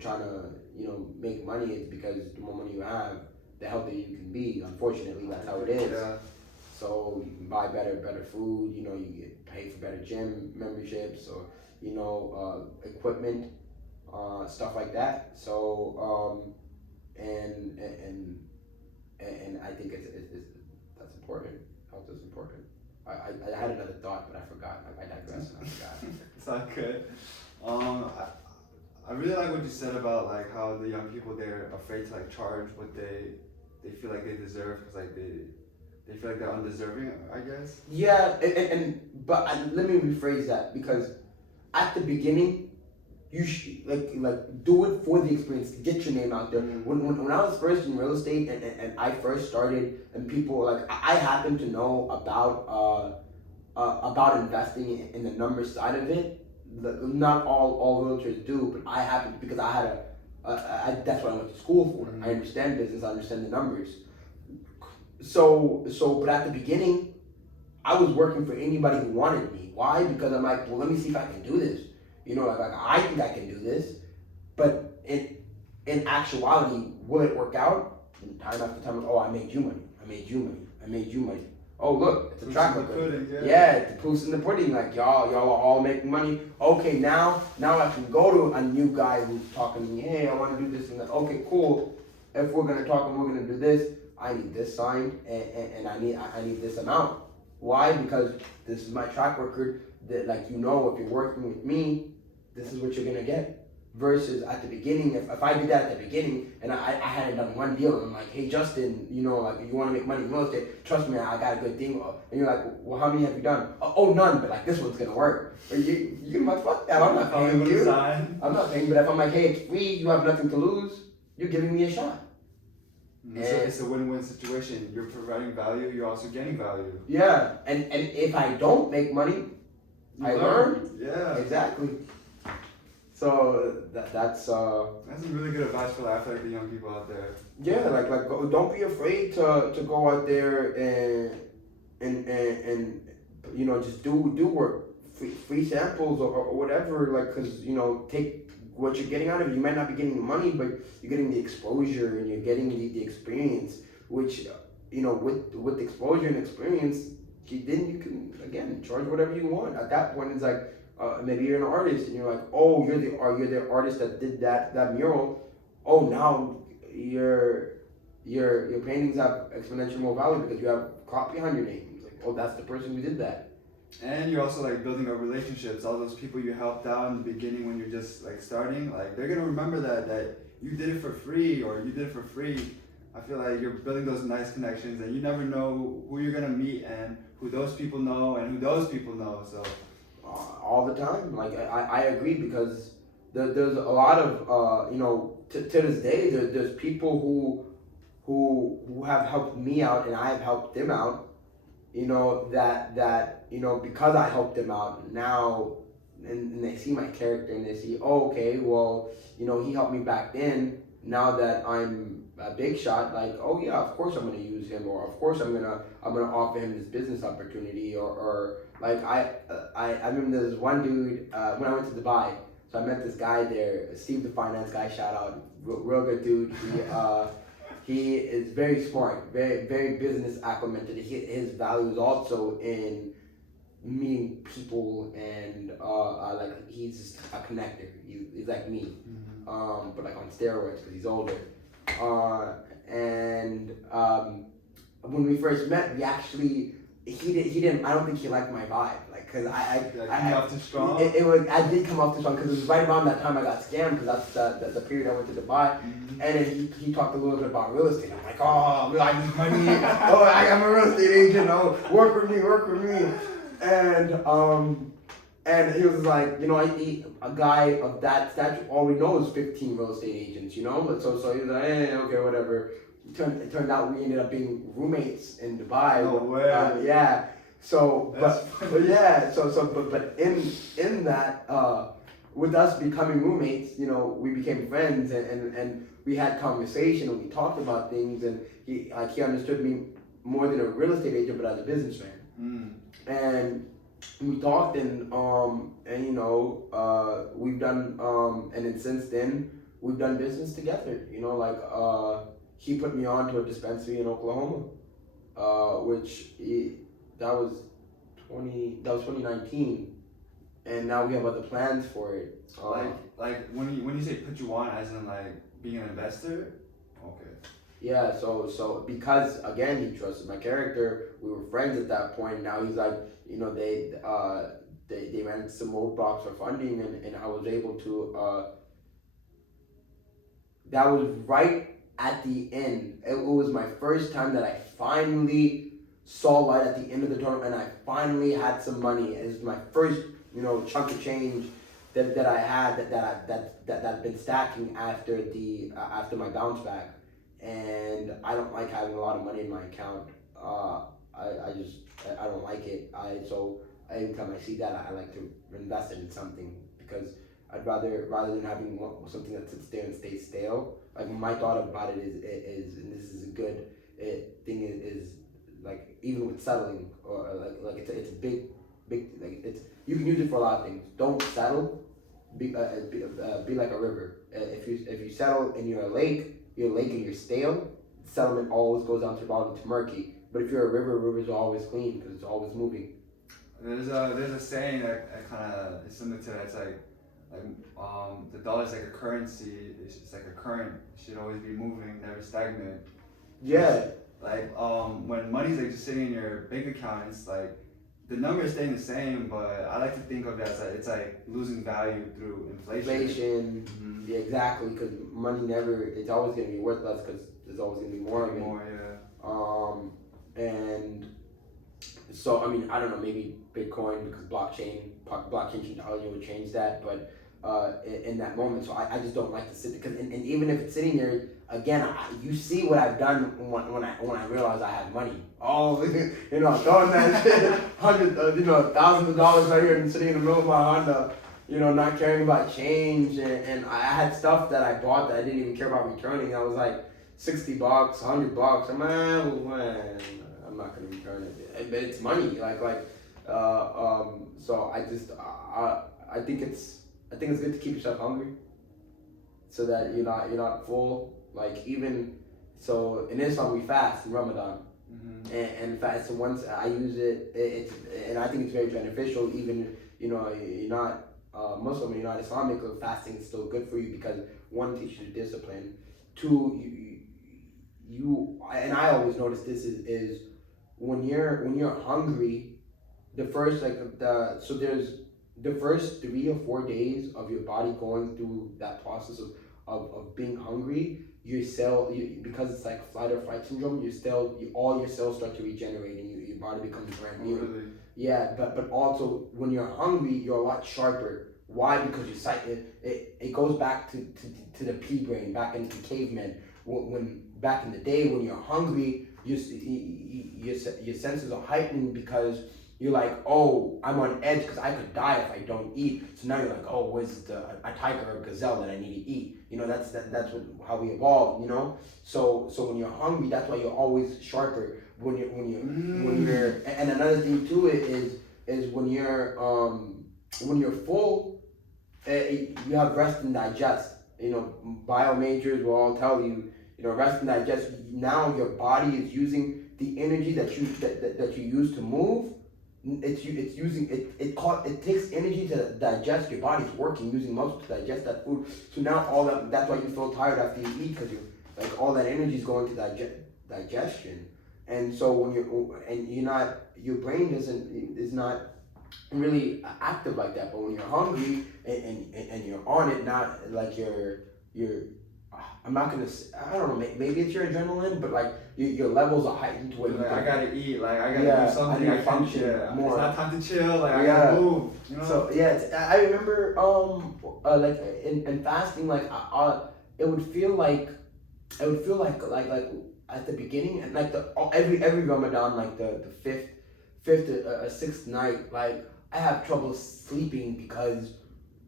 trying to, you know, make money is because the more money you have, the healthier you can be. Unfortunately, that's how it is. Yeah. So you can buy better food. You know, you get paid for better gym memberships, or, you know, equipment, stuff like that. So and I think it's that's important. Health is important. I had another thought, but I forgot. I digress and I forgot. It's not good. I really like what you said about like how the young people, they're afraid to like charge what they feel like they deserve, because like they feel like they're undeserving, I guess. Yeah, but let me rephrase that, because at the beginning, you should like do it for the experience, get your name out there. When I was first in real estate and I first started, and people like, I happened to know about investing in the numbers side of it. Not all realtors do, but I happened, because I had that's what I went to school for. I understand business, I understand the numbers. So but at the beginning, I was working for anybody who wanted me. Why? Because I'm like, well, let me see if I can do this. You know, like I think I can do this, but in actuality, will it work out? And time after time, oh, I made you money. I made you money. I made you money. Oh, look, it's a track record. Yeah, it's the proof's in the pudding. Like, y'all are all making money. Okay, now I can go to a new guy who's talking to me. Hey, I want to do this and that. Okay, cool. If we're gonna talk and we're gonna do this, I need this signed, and I need this amount. Why? Because this is my track record. That, like, if you're working with me, this is what you're gonna get. Versus at the beginning, if I did that at the beginning and I hadn't done one deal, and I'm like, hey Justin, like, you want to make money in real estate? Trust me, I got a good thing. And you're like, well, how many have you done? Oh, none. But like, this one's gonna work. Or you're like, fuck that. I'm not paying you. I'm not paying. But if I'm like, hey, it's free, you have nothing to lose. You're giving me a shot. It's a win-win situation. You're providing value. You're also getting value. Yeah, and if I don't make money, I learn. Yeah, exactly. So that's some really good advice for I feel like the young people out there. Yeah, like don't be afraid to go out there and just do work, free samples or whatever, like, because take what you're getting out of it. You might not be getting the money, but you're getting the exposure and you're getting the experience, which with the exposure and experience, then you can again charge whatever you want. At that point, it's like maybe you're an artist and you're like, oh, you're the artist that did that mural. Oh, now your paintings have exponential more value because you have clout behind your name. It's like, oh, that's the person who did that. And you're also like building up relationships. All those people you helped out in the beginning when you're just like starting, like they're gonna remember that you did it for free or you did it for free. I feel like you're building those nice connections, and you never know who you're gonna meet and who those people know and who those people know. So all the time, like I agree, because there's a lot of to this day there's people who have helped me out and I have helped them out. That because I helped them out now, and they see my character and they see, oh, okay, well, he helped me back then. Now that I'm a big shot, like, oh yeah, of course I'm gonna use him, or of course I'm gonna offer him this business opportunity, or like I remember there's one dude when I went to Dubai. So I met this guy there, Steve, the finance guy. Shout out, real good dude. He is very smart, very very business acclimated. His value is also in meeting people, and like, he's just a connector. He's like me, but like on steroids because he's older. And when we first met, we actually he didn't. I don't think he liked my vibe, like, cause I came off too strong. I did come off too strong because it was right around that time I got scammed, because that's the period I went to Dubai. And then he talked a little bit about real estate. I'm like, oh, I need money. Oh, I'm a real estate agent. Oh, work with me. And he was like, a guy of that stature, all we know is 15 real estate agents, So he was like, hey, okay, whatever. It turned out we ended up being roommates in Dubai. No way. Yeah. So, but in that, with us becoming roommates, we became friends, and we had conversation and we talked about things, and he understood me more than a real estate agent, but as a businessman. And we talked, and we've done, and then since then we've done business together. He put me on to a dispensary in Oklahoma, that was 2019, and now we have other plans for it. Like when you say put you on, as in like being an investor. Okay. Yeah, so because again he trusted my character, we were friends at that point. Now he's like, they ran some roadblocks for funding, and I was able to. That was right at the end. It was my first time that I finally saw light at the end of the tunnel, and I finally had some money. It was my first, chunk of change that I had that I've been stacking after my bounce back. And I don't like having a lot of money in my account. I don't like it. So every time I see that, I like to invest it in something, because I'd rather than having something that sits there and stays stale. Like, my thought about it is, and this is a good thing, is like, even with settling, or like it's a big like, it's, you can use it for a lot of things. Don't settle. Be like a river. If you settle and you're a lake and you're stale, settlement always goes down to the bottom to murky. But if you're a river, rivers are always clean because it's always moving. There's a saying that kind of is similar to that. It's like the dollar is like a currency. It's like a current. It should always be moving, never stagnant. Yeah, like when money's like just sitting in your bank account, it's like the number is staying the same, but I like to think of it as like it's like losing value through inflation. Inflation, yeah, exactly, because money never, it's always going to be worth less because there's always going to be more of it. More, yeah. And so, I mean, I don't know, maybe Bitcoin because blockchain technology would change that, but in that moment, so I just don't like to sit because, and even if it's sitting there, again, you see what I've done when I realize I have money. Oh, you know, throwing that shit, thousands of dollars right here and sitting in the middle of my Honda, you know, not caring about change, and I had stuff that I bought that I didn't even care about returning. I was like $60, $100. I'm not gonna return it, but it's money. So I think it's good to keep yourself hungry, so that you're not full. Like even so, in Islam we fast in Ramadan, and fast. And once I use it, and I think it's very beneficial. Even you're not Muslim, you're not Islamic, fasting is still good for you because one, teaches you discipline. Two, you and I always notice this is when you're hungry, the first there's the first 3 or 4 days of your body going through that process of being hungry, because it's like flight or fight syndrome, all your cells start to regenerate and your body becomes brand new. Really? Yeah, but also when you're hungry, you're a lot sharper. Why? Because your sight it goes back to the pea brain, back into the caveman. When back in the day when you're hungry, your senses are heightened because you're like, oh, I'm on edge because I could die if I don't eat. So now you're like, oh, where's a tiger or a gazelle that I need to eat? That's how we evolved. So when you're hungry, that's why you're always sharper. When you're and another thing too is when you're full, you have rest and digest. Bio majors will all tell you, rest and digest. Now your body is using the energy that you use to move. It takes energy to digest. Your body's working, using muscle to digest that food. So now that's why you feel tired after you eat, because all that energy is going to digestion. And so when your brain is not really active like that. But when you're hungry and you're on it, not like you're I'm not gonna. I don't know. Maybe it's your adrenaline, but like your levels are heightened to where like I gotta eat. Like I gotta do something. I function more. It's not time to chill. Like I gotta move. So yeah, I remember like in fasting, like it would feel like at the beginning, and like every Ramadan, like the fifth or sixth night, like I have trouble sleeping because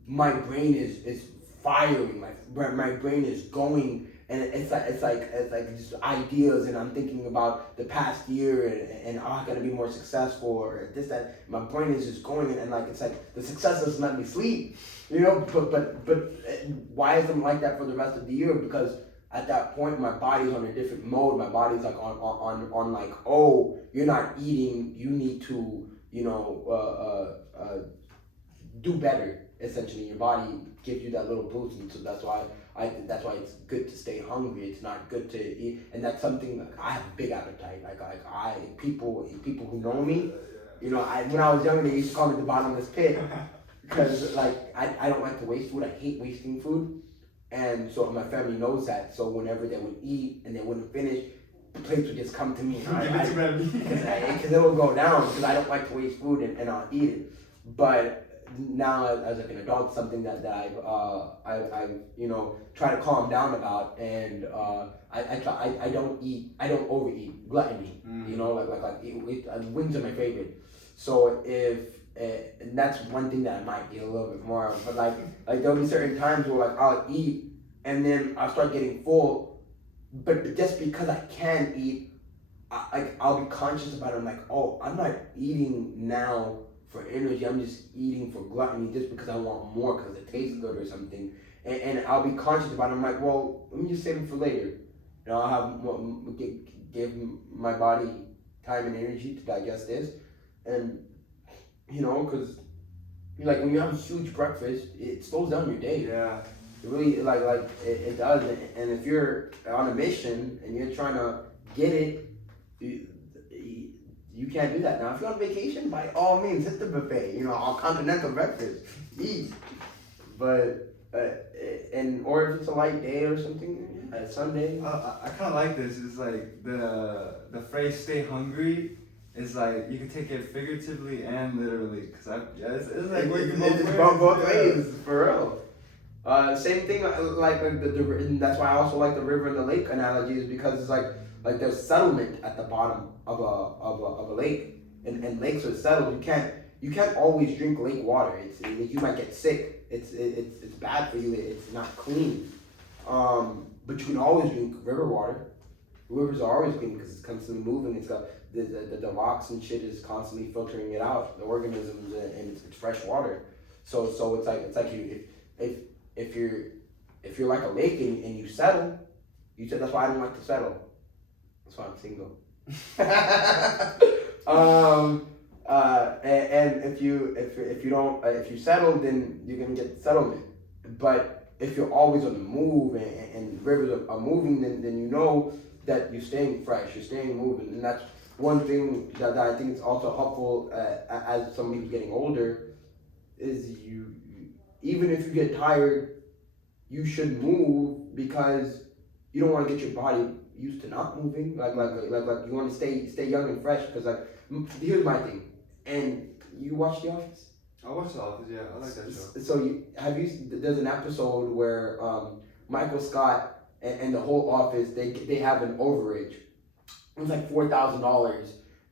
my brain is firing. My brain is going, and it's like just ideas, and I'm thinking about the past year and I gotta be more successful or this, that. My brain is just going, and like it's like the success doesn't let me sleep, but why isn't it like that for the rest of the year? Because at that point my body's on a different mode. My body's like on like, oh, you're not eating, you need to do better. Essentially, your body gives you that little boost, and so that's why it's good to stay hungry. It's not good to eat, and that's something like I have a big appetite. People who know me, when I was younger, they used to call me the bottomless pit because I don't like to waste food. I hate wasting food, and so my family knows that. So whenever they would eat and they wouldn't finish, the plates would just come to me. Because it will go down because I don't like to waste food and I'll eat it, but now as like an adult, something that I've try to calm down about, and I don't overeat. Gluttony, wings are my favorite. So and that's one thing that I might eat a little bit more of, but like there'll be certain times where I'll eat and then I'll start getting full, but just because I can eat, I'll be conscious about it. I'm like, oh, I'm not eating now for energy, I'm just eating for gluttony just because I want more because it tastes good or something. And I'll be conscious about it. I'm like, well, let me just save it for later. I'll give my body time and energy to digest this. And, because when you have a huge breakfast, it slows down your day. Yeah. It really, it does. And if you're on a mission and you're trying to get it, you can't do that now. If you're on vacation, by all means, hit the buffet. You know, all continental breakfast, eat. But and or if it's a light day or something, Sunday. I kind of like this. It's like the phrase "stay hungry" is like you can take it figuratively and literally. Cause it's like it's both ways for real. Same thing like the that's why I also like the river and the lake analogy is because it's like there's settlement at the bottom of a lake and lakes are settled. You can't always drink lake water. You might get sick. It's bad for you. It's not clean. But you can always drink river water. Rivers are always clean because it's constantly moving. It's got the rocks and shit is constantly filtering it out. The organisms and it's fresh water. So it's like you if you're like a lake and you settle, you said that's why I don't like to settle. That's why I'm single. And if you settle, then you're gonna get settlement. But if you're always on the move and rivers are moving, then you know that you're staying fresh, you're staying moving, and that's one thing that I think is also helpful as somebody who's getting older. Is you even if you get tired, you should move because you don't want to get your body used to not moving. Like you want to stay young and fresh. Because here's my thing. And you watch The Office? I watch The Office. Yeah, I like that show. So there's an episode where Michael Scott and the whole office they have an overage. It was like $4,000,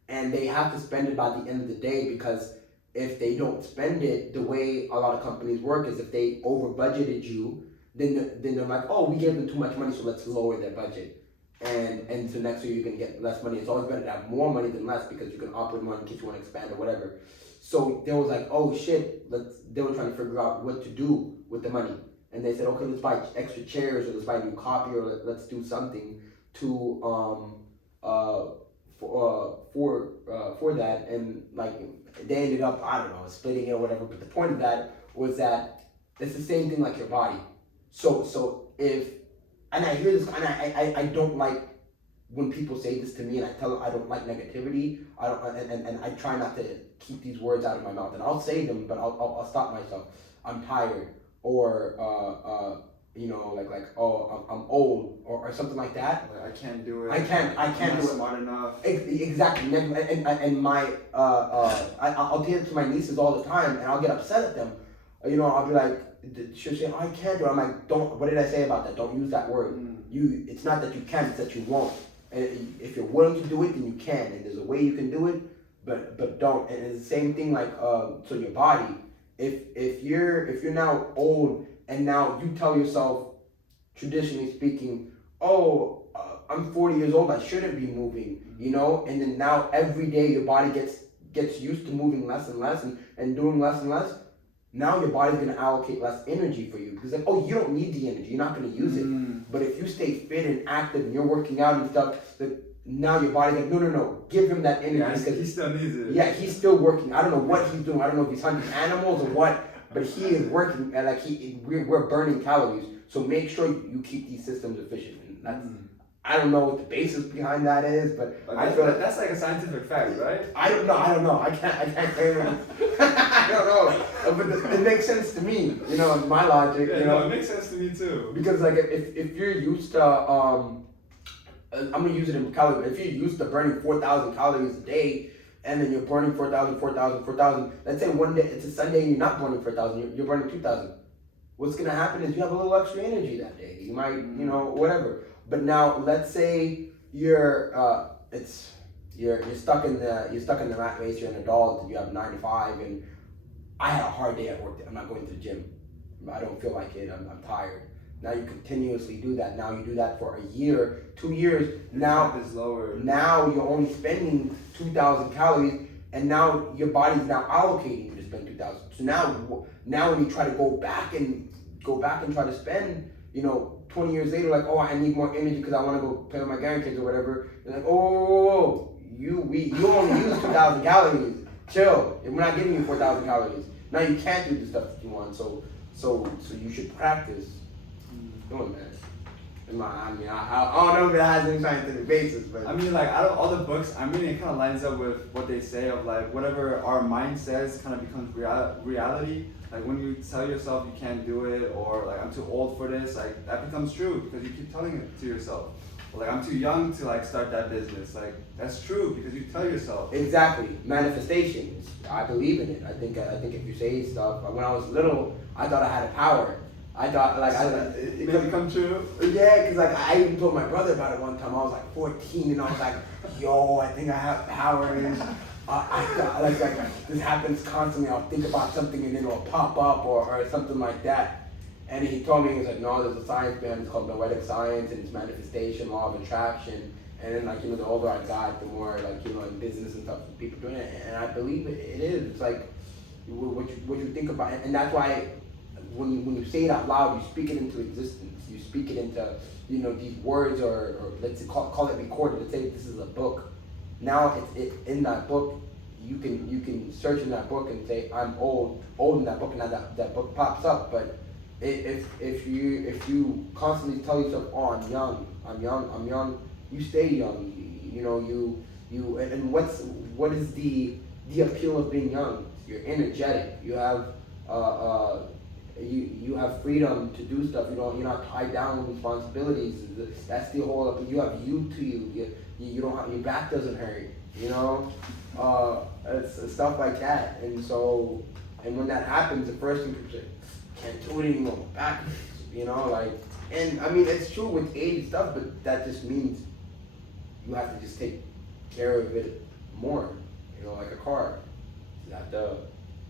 and they have to spend it by the end of the day because if they don't spend it, the way a lot of companies work is if they over budgeted you, then they're like, oh, we gave them too much money, so let's lower their budget. And so next year you're gonna get less money. It's always better to have more money than less because you can operate more in case you want to expand or whatever. So they was like, oh shit, they were trying to figure out what to do with the money. And they said, okay, let's buy extra chairs or let's buy a new copy or let's do something to for that. And like they ended up, I don't know, splitting it or whatever. But the point of that was that it's the same thing like your body. So if, and I hear this, and I don't like when people say this to me, and I tell them I don't like negativity. And I try not to keep these words out of my mouth, and I'll say them, but I'll stop myself. I'm tired, or like oh I'm old, or something like that. Like, I can't do it. I can't I'm do it. Smart enough. Exactly, and my I'll tell it to my nieces all the time, and I'll get upset at them. I'll be like, she'll say, I can't do it. I'm like, don't. What did I say about that? Don't use that word. It's not that you can, it's that you won't. And if you're willing to do it, then you can. And there's a way you can do it, but don't. And it's the same thing like so your body. If you're now old and now you tell yourself, traditionally speaking, oh, I'm 40 years old, I shouldn't be moving, and then now every day your body gets used to moving less and less and doing less and less. Now your body's gonna allocate less energy for you because like, oh, you don't need the energy, you're not gonna use it. But if you stay fit and active and you're working out and stuff, now your body's like, no, give him that energy because he still needs it. Yeah, he's still working. I don't know what he's doing. I don't know if he's hunting animals or what, but he is working. And like we're burning calories. So make sure you keep these systems efficient. And that's I don't know what the basis behind that is, but I feel that's like a scientific fact, right? I don't know. I can't claim it. I don't know, but it makes sense to me. In my logic. Yeah, it makes sense to me too. Because like if you're used to I'm gonna use it in calories. If you're used to burning 4,000 calories a day, and then you're burning 4,000. Let's say one day it's a Sunday and you're not burning 4,000. You're burning 2,000. What's gonna happen is you have a little extra energy that day. You might whatever. But now let's say you're stuck in the rat race. You're an adult and you have 9 to 5, and I had a hard day at work. I'm not going to the gym. I don't feel like it. I'm tired. Now you continuously do that. Now you do that for a year, 2 years. Now is lower. Now you're only spending 2,000 calories, and now your body's now allocating you to spend 2,000. So now when you try to go back and try to spend, 20 years later, like, oh, I need more energy because I want to go play with my grandkids or whatever. You're like, oh, you only use 2,000 calories. Chill. We're not giving you 4,000 calories. Now you can't do the stuff that you want. So you should practice doing that. I mean, I don't know if it has any scientific basis, but I mean, like, out of all the books, I mean, it kind of lines up with what they say of, like, whatever our mind says kind of becomes reality. Like, when you tell yourself you can't do it, or, like, I'm too old for this, like, that becomes true because you keep telling it to yourself. Or, like, I'm too young to, like, start that business. Like, that's true because you tell yourself. Exactly. Manifestations. I believe in it. I think if you say stuff, when I was little, I thought I had a power. I thought, like, it may become true. Yeah, because, like, I even told my brother about it one time. I was, like, 14, and I was like, yo, I think I have power. And I thought, like, this happens constantly. I'll think about something, and then it'll pop up or something like that. And he told me, he was like, no, there's a science, man. It's called noetic science, and it's manifestation, law of attraction. And then, like, the older I got, the more, like, in business and stuff, people doing it. And I believe it is. It's like, what you think about it. And that's why when you say it out loud, you speak it into existence. You speak it into, these words, or let's call it recorded. Let's say this is a book. Now it's in that book. You can search in that book and say, I'm old in that book, and now that book pops up. But if you constantly tell yourself, oh, I'm young, you stay young. And what is the appeal of being young? You're energetic. You have you have freedom to do stuff. You're not tied down with responsibilities. That's the whole. You have you to you. You don't have, your back doesn't hurt. It's stuff like that. And so, and when that happens, the first thing people say, can't do it anymore. My back hurts. And I mean, it's true with age and stuff, but that just means you have to just take care of it more. Like a car. You have to.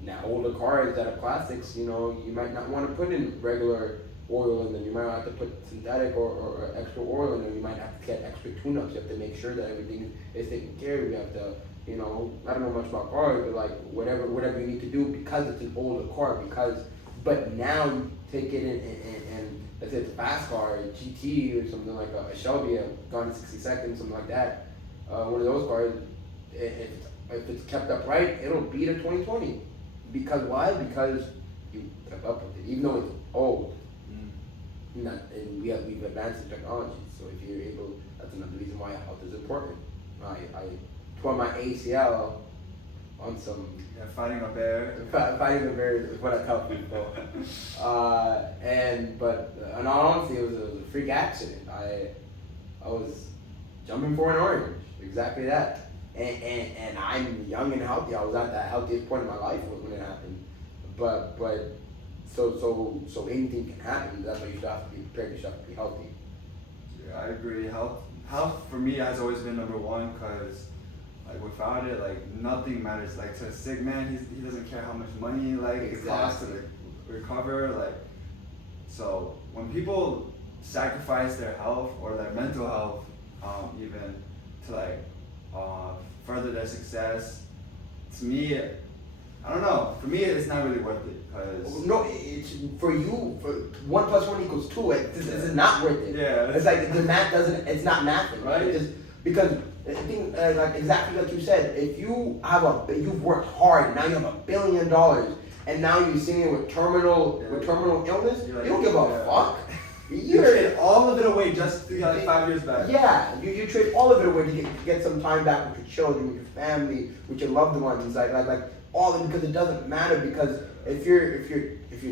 Now, older cars that are plastics, you might not want to put in regular oil in them. You might have to put synthetic or extra oil in them. You might have to get extra tune-ups. You have to make sure that everything is taken care of. You have to, I don't know much about cars, but like whatever you need to do because it's an older car. But now you take it and let's say it's a fast car, a GT or something like a Shelby, a gone in 60 seconds, something like that. One of those cars, if it's kept up right, it'll beat a 2020. Because why? Because you kept up with it, even though it's old. And we've advanced in technology. So if you're able, that's another reason why health is important. I tore my ACL on some. Yeah, fighting a bear. Fighting a bear is what I tell people. But in all honesty, it was a freak accident. I was jumping for an orange. Exactly that. And I'm young and healthy. I was at the healthiest point in my life when it happened. But so anything can happen. That's why you should have to be prepared. You should have to be healthy. Yeah, I agree. Health for me has always been number one, because like without it, like nothing matters. Like to a sick man, he doesn't care how much money it costs to recover. Like, so when people sacrifice their health or their mental health, even to further their success, to me, I don't know. For me, it's not really worth it. Cause no, it's for you. For 1 + 1 = 2. This is not worth it. Yeah, it's like the math doesn't. It's not mathing, right? It's just because I think like exactly like you said. If you've worked hard, now you have $1 billion, and now you're sitting with terminal illness. You don't give a fuck. You trade all of it away just to get 5 years back. Yeah, you trade all of it away to get some time back with your children, with your family, with your loved ones, like all of it, because it doesn't matter. Because if you're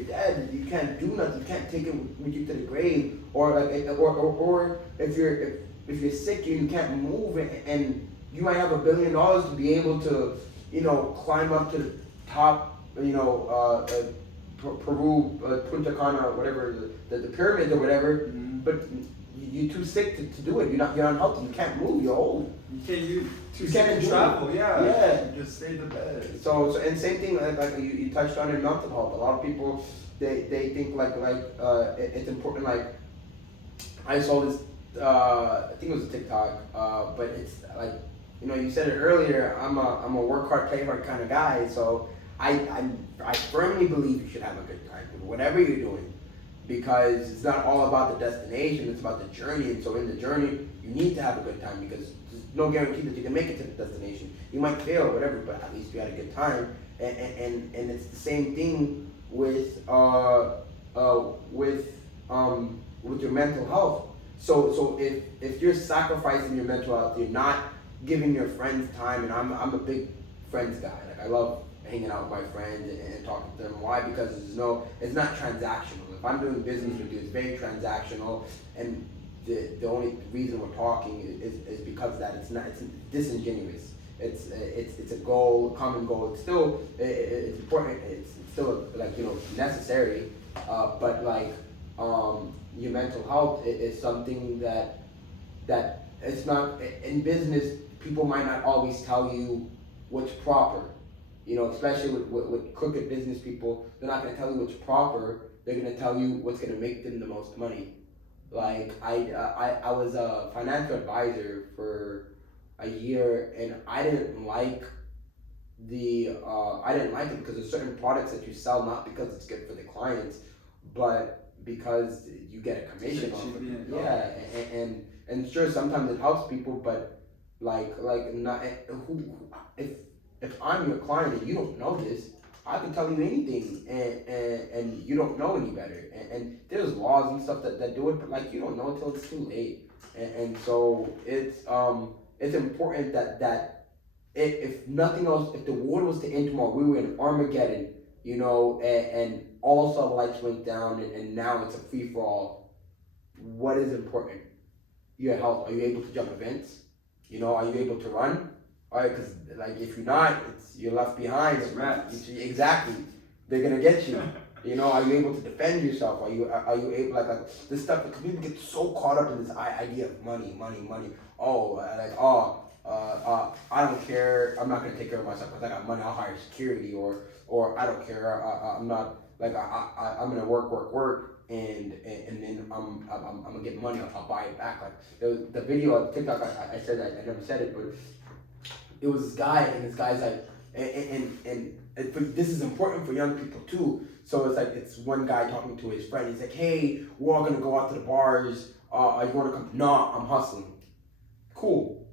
dead, you can't do nothing. You can't take it with you to the grave, or if you're sick, you can't move, and you might have $1 billion to be able to climb up to the top, Peru, Punta Cana, whatever, the pyramids or whatever, but you're too sick to do it. You're unhealthy. You can't move. You're old. You can't travel. Yeah. You just stay in the bed. So and same thing like you touched on in mental health. A lot of people they think it's important. Like I saw this. I think it was a TikTok. But it's like you said it earlier. I'm a work hard, play hard kind of guy. So I firmly believe you should have a good time with whatever you're doing, because it's not all about the destination, it's about the journey. And so in the journey, you need to have a good time, because there's no guarantee that you can make it to the destination. You might fail or whatever, but at least you had a good time. And it's the same thing with your mental health. So if you're sacrificing your mental health, you're not giving your friends time, and I'm a big friends guy. Like I love hanging out with my friends and talking to them. Why? Because it's not transactional. If I'm doing business with you, it's very transactional, and the only reason we're talking is because of that. It's disingenuous. It's a goal, a common goal. It's still it's important. It's still like necessary, but like your mental health is something that it's not in business. People might not always tell you what's proper. Especially with crooked business people, they're not going to tell you what's proper. They're going to tell you what's going to make them the most money. Like I was a financial advisor for a year, and I didn't like it because there's certain products that you sell not because it's good for the clients, but because you get a commission off of it. Yeah, and sure, sometimes it helps people, but like not if I'm your client and you don't know this, I can tell you anything, and you don't know any better. And there's laws and stuff that do it, but like you don't know until it's too late. And so it's important that if nothing else, if the world was to end tomorrow, we were in Armageddon, and all satellites went down, and now it's a free for all. What is important? Your health. Are you able to jump events? Are you able to run? All right, because like if you're not, you're left behind. Exactly, they're gonna get you. Are you able to defend yourself? Are you able like this stuff? Because people get so caught up in this idea of money. Oh, I don't care. I'm not gonna take care of myself because I got money. I'll hire security, or I don't care. I'm not like I'm gonna work. And then I'm gonna get money. I'll buy it back. Like the video on TikTok, I said that I never said it, but it was this guy, and this guy's like, and this is important for young people too. So it's one guy talking to his friend. He's like, hey, we're all gonna go out to the bars. You wanna come? No, I'm hustling. Cool,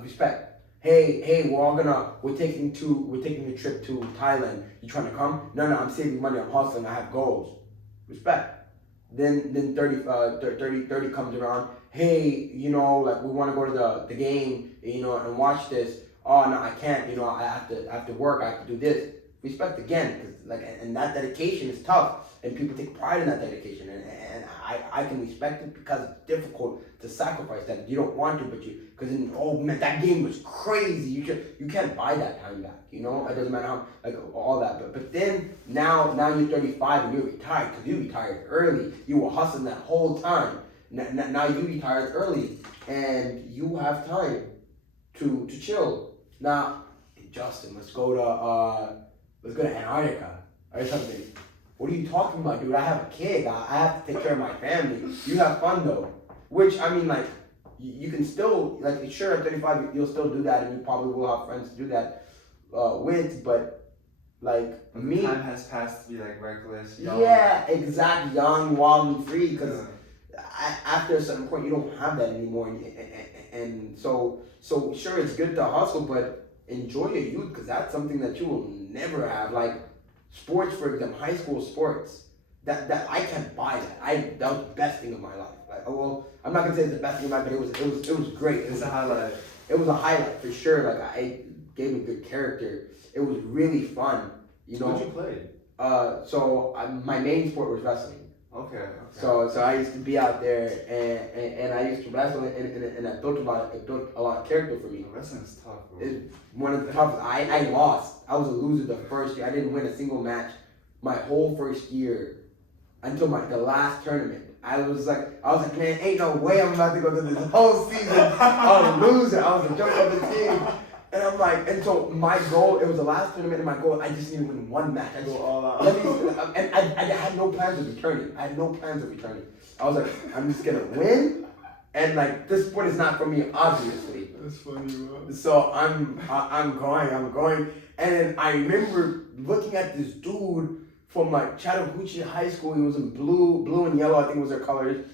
respect. Hey, we're taking a trip to Thailand. You trying to come? No, I'm saving money. I'm hustling. I have goals. Respect. Then 30 comes around. Hey, like we want to go to the game, and watch this. Oh no, I can't. I have to work. I have to do this. Respect again, because and that dedication is tough, and people take pride in that dedication, and I can respect it because it's difficult to sacrifice that. You don't want to, but because oh man, that game was crazy. You can't buy that time back. It doesn't matter how all that. But then now you're 35 and you're retired because you retired early. You were hustling that whole time. Now you retired early and you have time to chill. Now, Justin, let's go to Antarctica or something. What are you talking about, dude? I have a kid. I have to take care of my family. You have fun though. Which I mean, like, you can still sure at 35 you'll still do that, and you probably will have friends to do that with. But like but me, time has passed to be like reckless. Yeah, exactly. Young, wild, and free. Because after a certain point, you don't have that anymore, and so sure it's good to hustle, but enjoy your youth because that's something that you will never have. Like sports, for example, high school sports. That I can't buy that. That was the best thing of my life. Like, well, I'm not gonna say it's the best thing of my life, but it was great. It was a highlight. It was a highlight for sure. Like I gave a good character. It was really fun. What you played? My main sport was wrestling. Okay. So I used to be out there and I used to wrestle and I built a lot of character for me. Wrestling is tough, bro. It's one of the toughest. I lost. I was a loser the first year. I didn't win a single match my whole first year until the last tournament. I was like, man, ain't no way I'm about to go through this whole season. I was a loser. I was a joke of the team. And I'm like, and so my goal, it was the last tournament, and my goal, I just needed to win one match. I go all out. And I had no plans of returning. I was like, I'm just gonna win, and like this sport is not for me, obviously. That's funny, bro. So I'm going, and then I remember looking at this dude from like Chattahoochee High School. He was in blue and yellow, I think was their colors.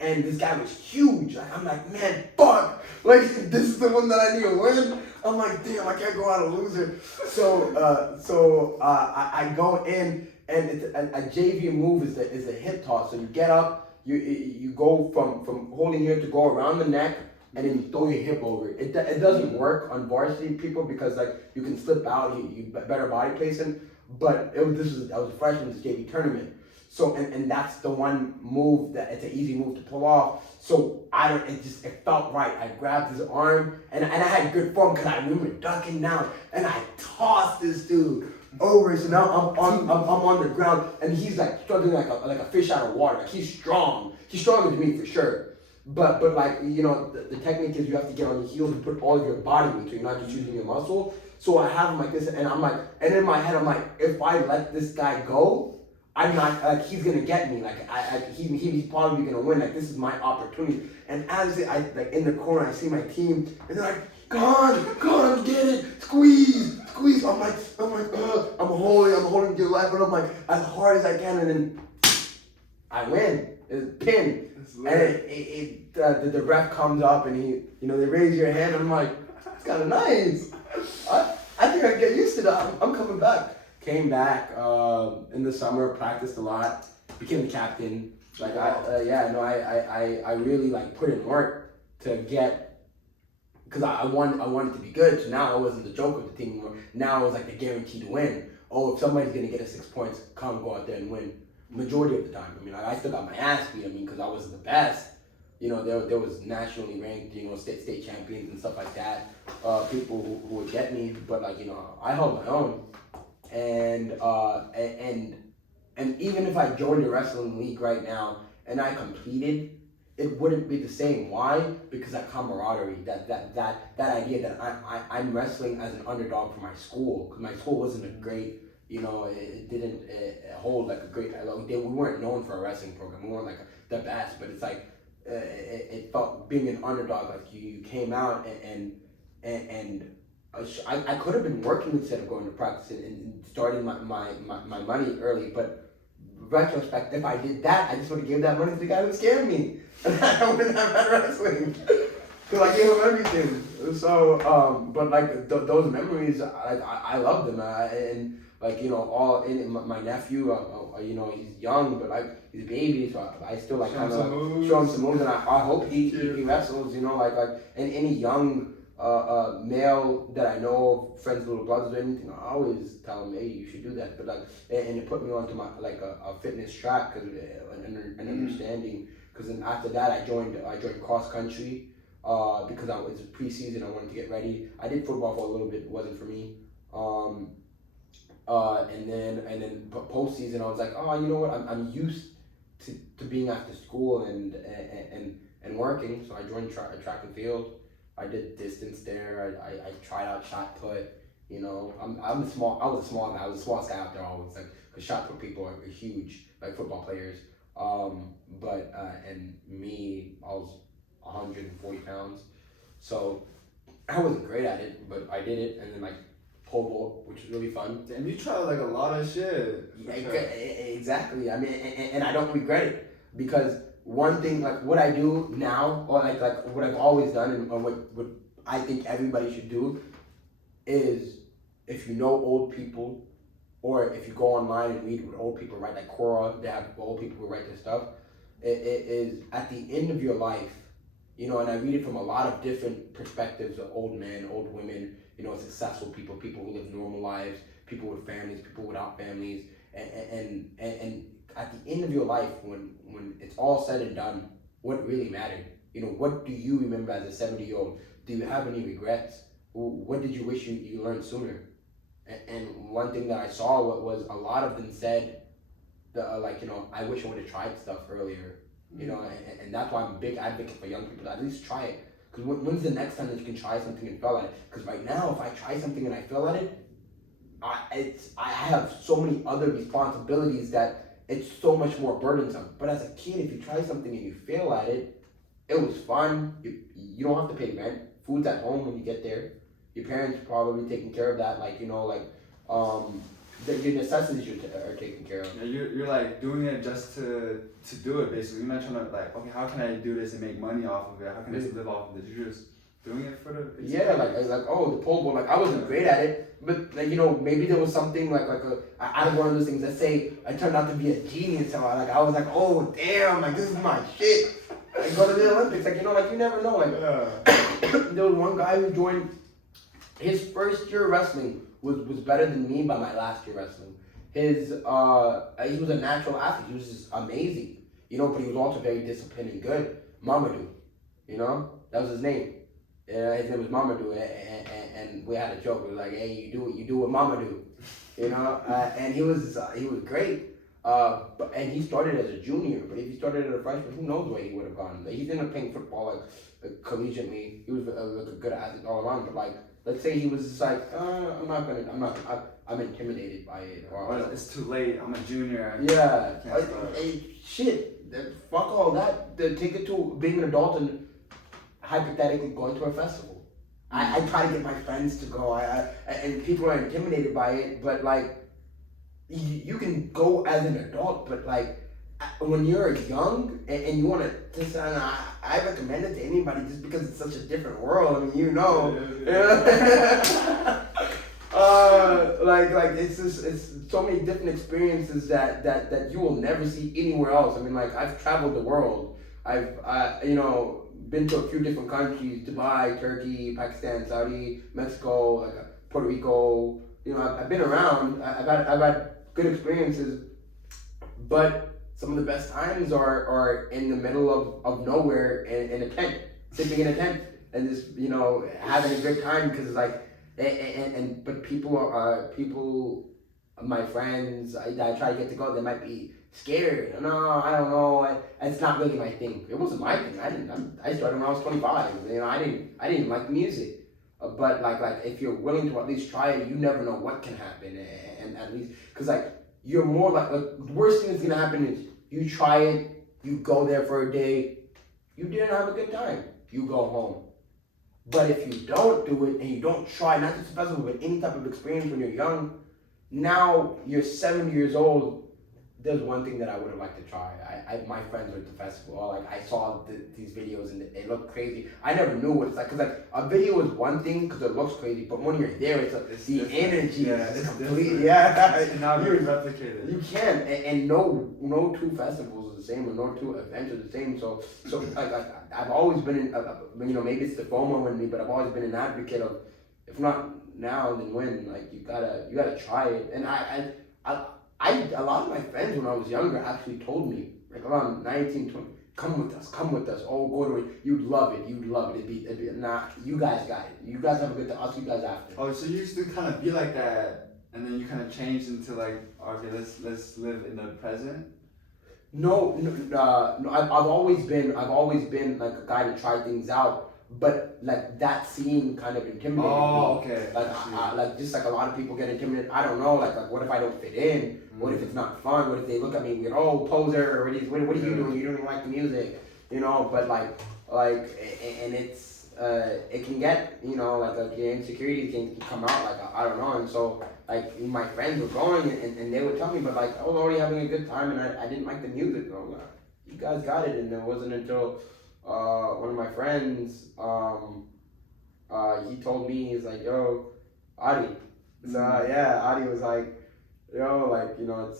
And this guy was huge. Like, I'm like, man, fuck. Like, this is the one that I need to win. I'm like, damn, I can't go out a loser. So I go in, and it's a JV move is a hip toss. So you get up, you go from holding here to go around the neck, and then you throw your hip over it. It doesn't work on varsity people because like you can slip out, you better body placement. But I was a freshman in the JV tournament, so and that's the one move that it's an easy move to pull off. So it felt right. I grabbed his arm and I had good form because I remember ducking down and I tossed this dude over. So now I'm on the ground and he's like struggling like a fish out of water. Like he's strong. He's stronger than me for sure. But like the technique is you have to get on your heels and put all of your body weight, so you're not just using your muscle. So I have him like this, and I'm like, and in my head I'm like, if I let this guy go, I'm not like he's gonna get me. Like he's probably gonna win. Like this is my opportunity. And as I like in the corner, I see my team, and they're like, come on, get it, squeeze. I'm holding your life, but I'm like as hard as I can, and then I win. It's pin. And the ref comes up and they raise your hand. And I'm like, it's kind of nice. I think I can get used to that. I'm coming back. Came back in the summer, practiced a lot, became the captain. Like I really like put in work to get, because I wanted to be good. So now I wasn't the joke of the team anymore. Now I was like the guaranteed win. Oh, if somebody's gonna get us 6 points, come go out there and win. Majority of the time. I mean, I still got my ass beat. I mean, because I wasn't the best. There was nationally ranked, state champions and stuff like that. People who would get me, but like, I held my own. And even if I joined the wrestling league right now and I competed, it wouldn't be the same. Why? Because that camaraderie, that idea that I'm wrestling as an underdog for my school, because my school wasn't a great. It didn't hold like a great. We weren't known for a wrestling program. We weren't like the best, but it's like it felt being an underdog. Like you came out and I could have been working instead of going to practice and starting my money early. But retrospect, if I did that, I just would have given that money to the guy who scammed me, and I wouldn't have had wrestling. Because I gave him everything. So, but like those memories, I love them, and. Like, all in my nephew, he's young, but like he's a baby, so I still like kind of show him some moves, and I hope he wrestles, like and any young male that I know, friends, little brothers or anything, I always tell him, hey, you should do that. But like, and it put me onto my like a fitness track, cause an understanding. Because then after that, I joined cross country, because it was preseason, I wanted to get ready. I did football for a little bit, it wasn't for me. And then postseason, I was like, oh, you know what? I'm used to being after school and working. So I joined track and field. I did distance there. I tried out shot put. I was a small guy. I was the smallest guy out there always. Like, cause shot put people are huge, like football players. And me, I was 140 pounds. So I wasn't great at it, but I did it, and then like. Pole vault, which is really fun. Damn, you tried like a lot of shit. Exactly. I mean, and I don't regret it, because one thing, like what I do now, or like what I've always done, and or what I think everybody should do, is if you know old people, or if you go online and read what old people write, like Quora, they have old people who write their stuff. It is at the end of your life, and I read it from a lot of different perspectives of old men, old women. Successful people who live normal lives, people with families, people without families, and at the end of your life, when it's all said and done, what really mattered? What do you remember as a 70-year-old? Do you have any regrets? What did you wish you learned sooner? And one thing that I saw was a lot of them said, I wish I would have tried stuff earlier. And that's why I'm a big advocate for young people to at least try it. Because when's the next time that you can try something and fail at it? Because right now, if I try something and I fail at it, I have so many other responsibilities that it's so much more burdensome. But as a kid, if you try something and you fail at it, it was fun. You don't have to pay rent. Food's at home when you get there. Your parents probably taking care of that. Your necessities are taken care of. Yeah, you're like doing it just to do it, basically. You're not trying to like, okay, how can I do this and make money off of it? How can I live off of this? You're just doing it for the Yeah, like oh, the pole vault. Like I wasn't great at it, but like, you know, maybe there was something like out of one of those things. Let's say I turned out to be a genius, so like I was like, oh damn, like this is my shit. I go to the Olympics, like, you know, like you never know. Like there was one guy who joined. His first year wrestling was better than me by my last year wrestling. He was a natural athlete. He was just amazing, you know. But he was also very disciplined and good. Mamadou, you know, that was his name. His name was Mamadou, and we had a joke. We were like, "Hey, you do what Mamadou," you know. And he was great. And he started as a junior. But if he started as a freshman, who knows where he would have gone? Like, he ended up playing football like collegiately. He was like a good athlete all around. But like, let's say he was just like, I'm intimidated by it. Or it's too late. I'm a junior. Yeah. I can't start. Shit. Fuck all that. Take it to being an adult and hypothetically going to a festival. I try to get my friends to go. And people are intimidated by it, but like, you can go as an adult, but like, when you're young and you want to just, I recommend it to anybody just because it's such a different world. I mean, you know. Like it's so many different experiences that you will never see anywhere else. I mean, like, I've traveled the world. I've you know, been to a few different countries: Dubai, Turkey, Pakistan, Saudi, Mexico, like Puerto Rico. You know, I've been around. I've had good experiences, but some of the best times are in the middle of nowhere in a tent, sleeping in a tent, and just, you know, having a good time, because it's like, but people, my friends, I try to get to go, they might be scared. No, I don't know. It's not really my thing. It wasn't my thing. I started when I was 25. You know, I didn't like music. But like if you're willing to at least try it, you never know what can happen. And at least, because like, you're more like the worst thing that's gonna happen is you try it, you go there for a day, you didn't have a good time, you go home. But if you don't do it and you don't try, not just a festival, but any type of experience when you're young, now you're 7 years old. There's one thing that I would have liked to try. My friends were at the festival. Like, I saw these videos and it looked crazy. I never knew what it's like, cause like a video is one thing because it looks crazy, but when you're there, it's like the energy is completely. Yeah, and now you replicate it. You can, and no two festivals are the same, or no two events are the same. So like I've always been in, you know, maybe it's the FOMO in me, but I've always been an advocate of, if not now, then when? Like, you gotta try it. And a lot of my friends when I was younger actually told me, like around 19, 20, come with us. Oh, go to it. You'd love it. It'd be nah, you guys got it. You guys have a good time. Us, you guys after. Oh, so you used to kind of be like that, and then you kind of changed into like, okay, let's live in the present. No. I've always been like a guy to try things out. But like, that scene kind of intimidated me. Okay. Like just like a lot of people get intimidated. I don't know. Like what if I don't fit in? What if it's not fun? What if they look at me and go, "Oh, poser! What are you doing? You don't even like the music," you know? But like, and it's it can get, you know, like your insecurities can come out. Like, I don't know. And so like, my friends were going and they would tell me, but like, I was already having a good time and I didn't like the music. So I'm like, you guys got it. And it wasn't until one of my friends, he told me, he's like, "Yo, Adi." So yeah, Adi was like, "Yo, like, you know,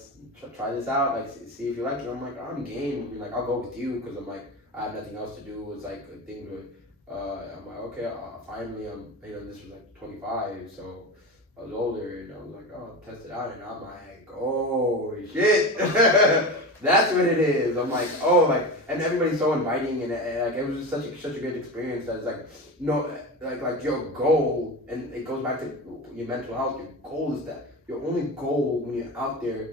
try this out, like, see if you like it." I'm like, "I'm game. I mean, like, I'll go with you," because I'm like, I have nothing else to do. It's like a thing to, I'm like, okay, finally, you know, this was like 25, so I was older, and I was like, oh, test it out, and I'm like, oh shit. That's what it is. I'm like, oh, like, and everybody's so inviting, and like, it was just such a great experience. That it's like, no, like your goal, and it goes back to your mental health. Your goal is that your only goal when you're out there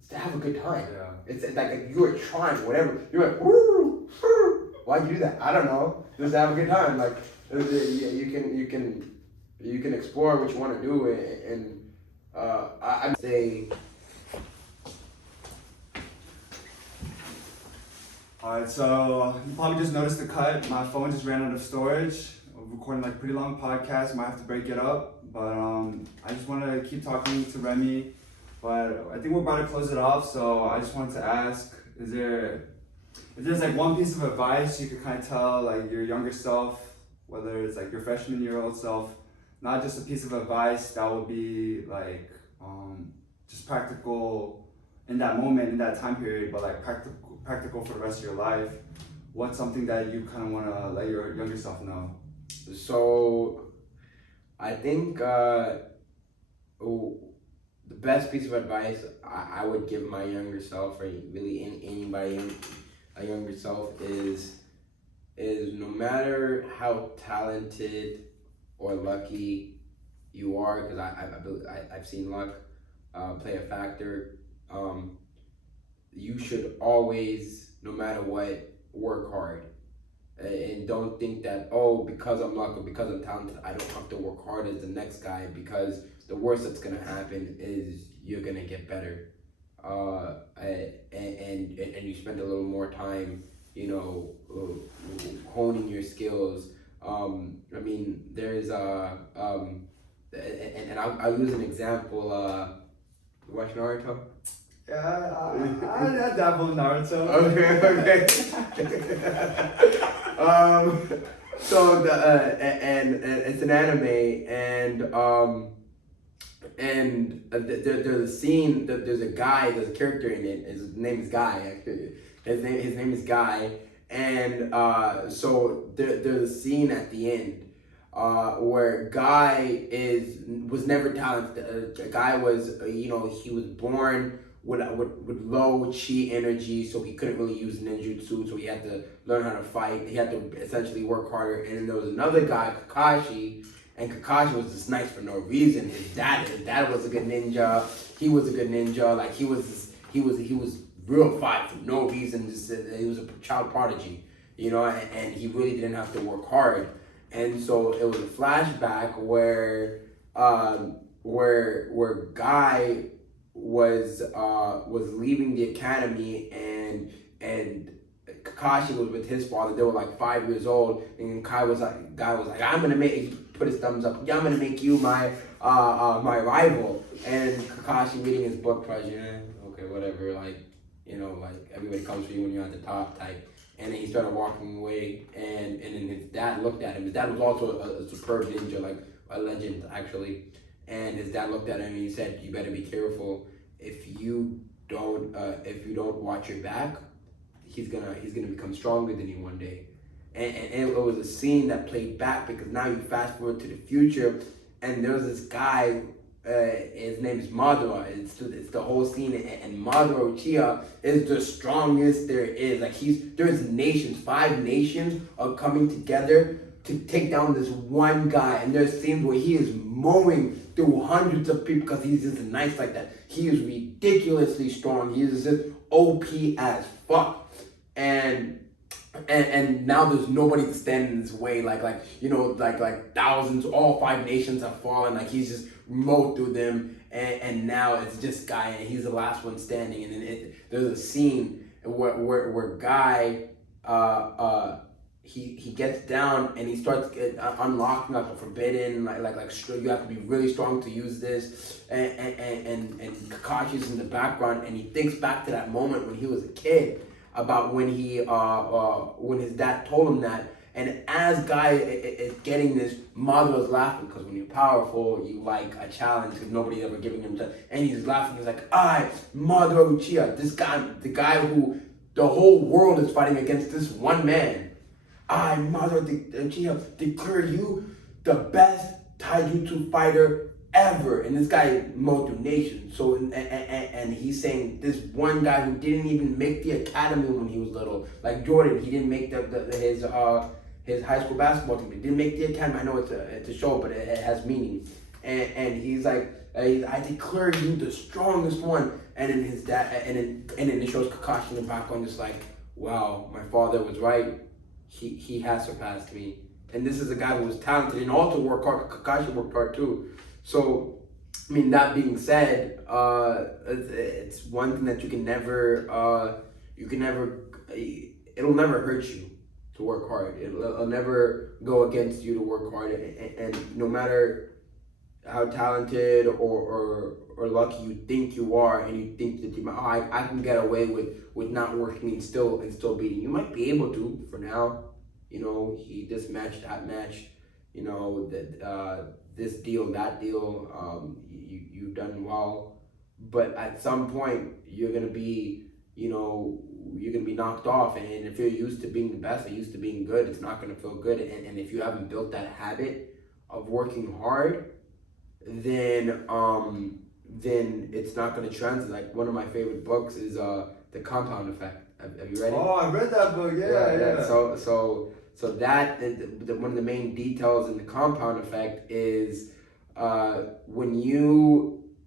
is to have a good time. Yeah. It's like you're trying, whatever. You're like, woo, woo. Why'd you do that? I don't know. Just have a good time. Like, you can explore what you want to do, and I'd say. Alright, so you probably just noticed the cut. My phone just ran out of storage. I'm recording like a pretty long podcast. Might have to break it up, but I just want to keep talking to Remmy. But I think we're about to close it off. So I just wanted to ask: if there's like one piece of advice you could kind of tell like your younger self whether it's like your freshman year old self, not just a piece of advice that would be like just practical in that moment, in that time period, but like practical for the rest of your life. What's something that you kind of want to let your younger self know? So I think the best piece of advice I would give my younger self, or really anybody, a younger self, is no matter how talented or lucky you are, because I've seen luck play a factor. You should always, no matter what, work hard. And don't think that, oh, because I'm lucky or because I'm talented, I don't have to work hard as the next guy, because the worst that's gonna happen is you're gonna get better. And you spend a little more time, honing your skills. I mean, there's and I'll use an example. You watch Naruto? Yeah, I dabble in Naruto. Okay. So and it's an anime, there's a scene. There's a character in it. His name is Guy. Actually, his name is Guy, and so there's a scene at the end where Guy was never talented. Guy was he was born with low chi energy, so he couldn't really use ninjutsu, so he had to learn how to fight. He had to essentially work harder. And then there was another guy, Kakashi, and Kakashi was just nice for no reason. His dad was a good ninja. He was a good ninja. Like he was real fight for no reason. Just he was a child prodigy, and he really didn't have to work hard. And so it was a flashback where Guy was leaving the academy, and Kakashi was with his father. They were like 5 years old, and Guy was like, I'm gonna make. He put his thumbs up. Yeah, I'm gonna make you my my rival. And Kakashi reading his book, probably, okay, whatever. Like everybody comes for you when you're at the top type. And then he started walking away, and then his dad looked at him. His dad was also a superb ninja, like a legend actually. And his dad looked at him and he said, "You better be careful. If you don't watch your back, he's gonna become stronger than you one day." And it was a scene that played back, because now you fast forward to the future, and there's this guy. His name is Madara. It's the whole scene, and Madara Uchiha is the strongest there is. Like there's nations, 5 nations are coming together to take down this one guy, and there's scenes where he is mowing through hundreds of people because he's just nice like that. He is ridiculously strong. He is just OP as fuck, and now there's nobody to stand in his way. Like thousands, all 5 nations have fallen. Like he's just mowed through them, and now it's just Guy, and he's the last one standing. And then there's a scene where Guy he gets down and he starts unlocking like a forbidden you have to be really strong to use this, and Kakashi's in the background, and he thinks back to that moment when he was a kid about when his dad told him that. And as Guy is getting this, Madara's laughing, because when you're powerful, you like a challenge, because nobody ever giving him time. And he's laughing. He's like, Madara Uchiha, this guy, the guy who the whole world is fighting against, this one man. I, Madara Uchiha, declare you the best taijutsu fighter ever. And this guy mowed through nations. So and he's saying this one guy who didn't even make the academy when he was little, like Jordan, he didn't make his high school basketball team. He didn't make the academy. I know it's a show, but it has meaning. And he's like, I declare you the strongest one. And then his dad, and then it shows Kakashi in the background, just like, wow, my father was right. He has surpassed me. And this is a guy who was talented and also worked hard. Kakashi worked hard too. So, I mean, that being said, it's one thing that you can never, it'll never hurt you to work hard. It'll never go against you to work hard. And no matter how talented or lucky you think you are, and you think that I can get away with not working and still beating, you might be able to for now. he this match, that match, this deal, that deal, you've done well. But at some point, you're gonna be, you're gonna be knocked off. And if you're used to being the best, or used to being good, it's not gonna feel good. And if you haven't built that habit of working hard, then it's not going to translate. Like, one of my favorite books is The Compound Effect. Have you read it? Oh, I read that book. Yeah. So that one of the main details in The Compound Effect is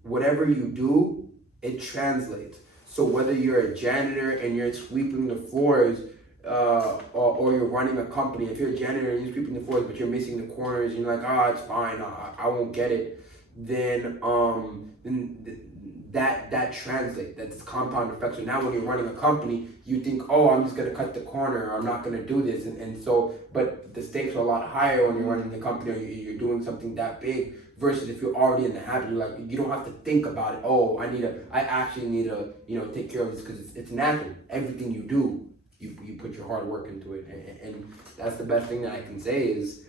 whatever you do, it translates. So whether you're a janitor and you're sweeping the floors, or you're running a company, if you're a janitor and you're sweeping the floors but you're missing the corners and you're like, oh, it's fine, I won't get it, then that translates. That's compound effect. So now when you're running a company, you think, oh, I'm just gonna cut the corner, or I'm not gonna do this, and so, but the stakes are a lot higher when you're running the company, or you're doing something that big, versus if you're already in the habit. You're like, you don't have to think about it. Oh, I actually need to take care of this, because it's natural. Everything you do, you put your hard work into it, and that's the best thing that I can say is,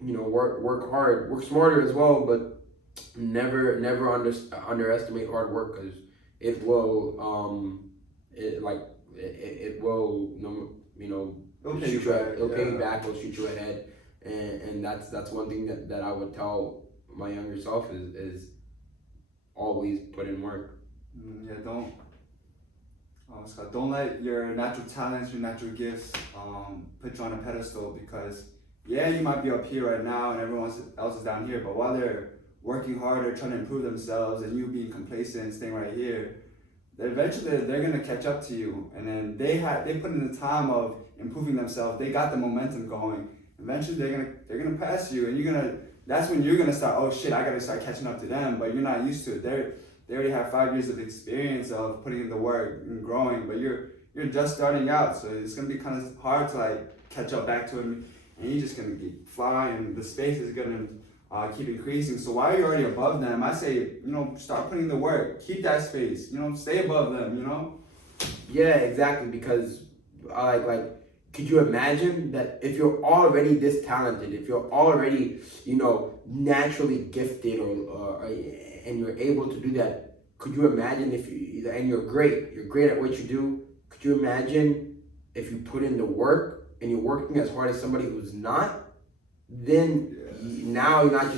work hard, work smarter as well, but never underestimate hard work, because it will it'll pay you back, it'll shoot you ahead, and that's one thing that I would tell my younger self is always put in work. Don't let your natural talents, your natural gifts put you on a pedestal, because you might be up here right now and everyone else is down here, but while they're working harder, trying to improve themselves, and you being complacent and staying right here, eventually they're gonna catch up to you. And then they put in the time of improving themselves. They got the momentum going. Eventually they're gonna pass you, and that's when you're gonna start, oh shit, I gotta start catching up to them. But you're not used to it. They already have 5 years of experience of putting in the work and growing, but you're just starting out, so it's gonna be kind of hard to catch up back to them, and you're just gonna keep flying. The space is gonna keep increasing. So while you're already above them, I say, start putting the work. Keep that space. Stay above them. Yeah, exactly. Because could you imagine that if you're already this talented, if you're already naturally gifted, or and you're able to do that, could you imagine and you're great at what you do? Could you imagine if you put in the work and you're working as hard as somebody who's not? Then now you're not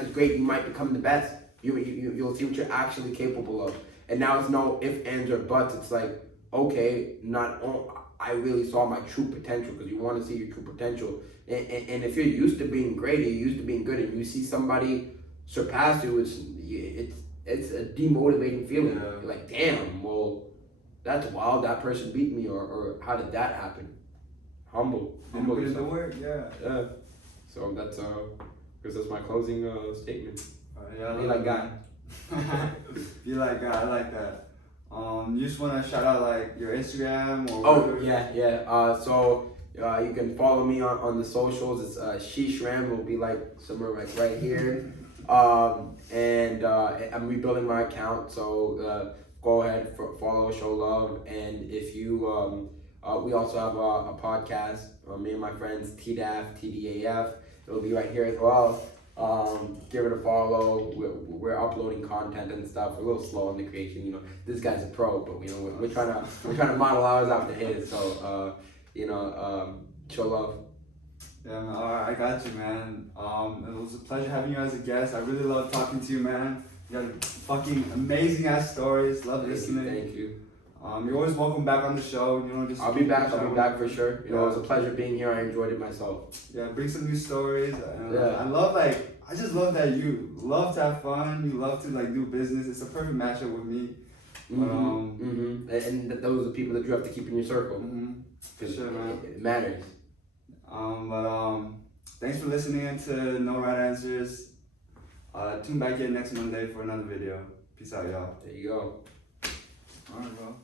just great. You might become the best. You'll see what you're actually capable of. And now it's no ifs, ands, or buts. It's like, okay, I really saw my true potential, because you want to see your true potential. And if you're used to being great, or you're used to being good, and you see somebody surpass you, it's a demotivating feeling. You're like, damn, well, that's wild. That person beat me, or how did that happen? Humble yourself. The word, yeah. So that's my closing statement. Be like God. Be like God. I like that. You just want to shout out your Instagram or? So you can follow me on the socials. It's Sheesh will be somewhere right here. And I'm rebuilding my account, so go ahead, follow, show love, and if you we also have a podcast. Me and my friends, TDAF. It'll be right here as well. Give it a follow. We're uploading content and stuff. We're a little slow in the creation. This guy's a pro, but we're trying to model ours after his. So show love. Yeah, man. All right, I got you, man. It was a pleasure having you as a guest. I really love talking to you, man. You got fucking amazing ass stories. Love listening. Thank you. You're always welcome back on the show. I'll be back for sure. It was a pleasure being here. I enjoyed it myself. Yeah, bring some new stories. I just love that you love to have fun. You love to do business. It's a perfect matchup with me. And those are the people that you have to keep in your circle. For sure, man. It matters. Thanks for listening to No Right Answers. Tune back in next Monday for another video. Peace out, y'all. There you go. All right, bro.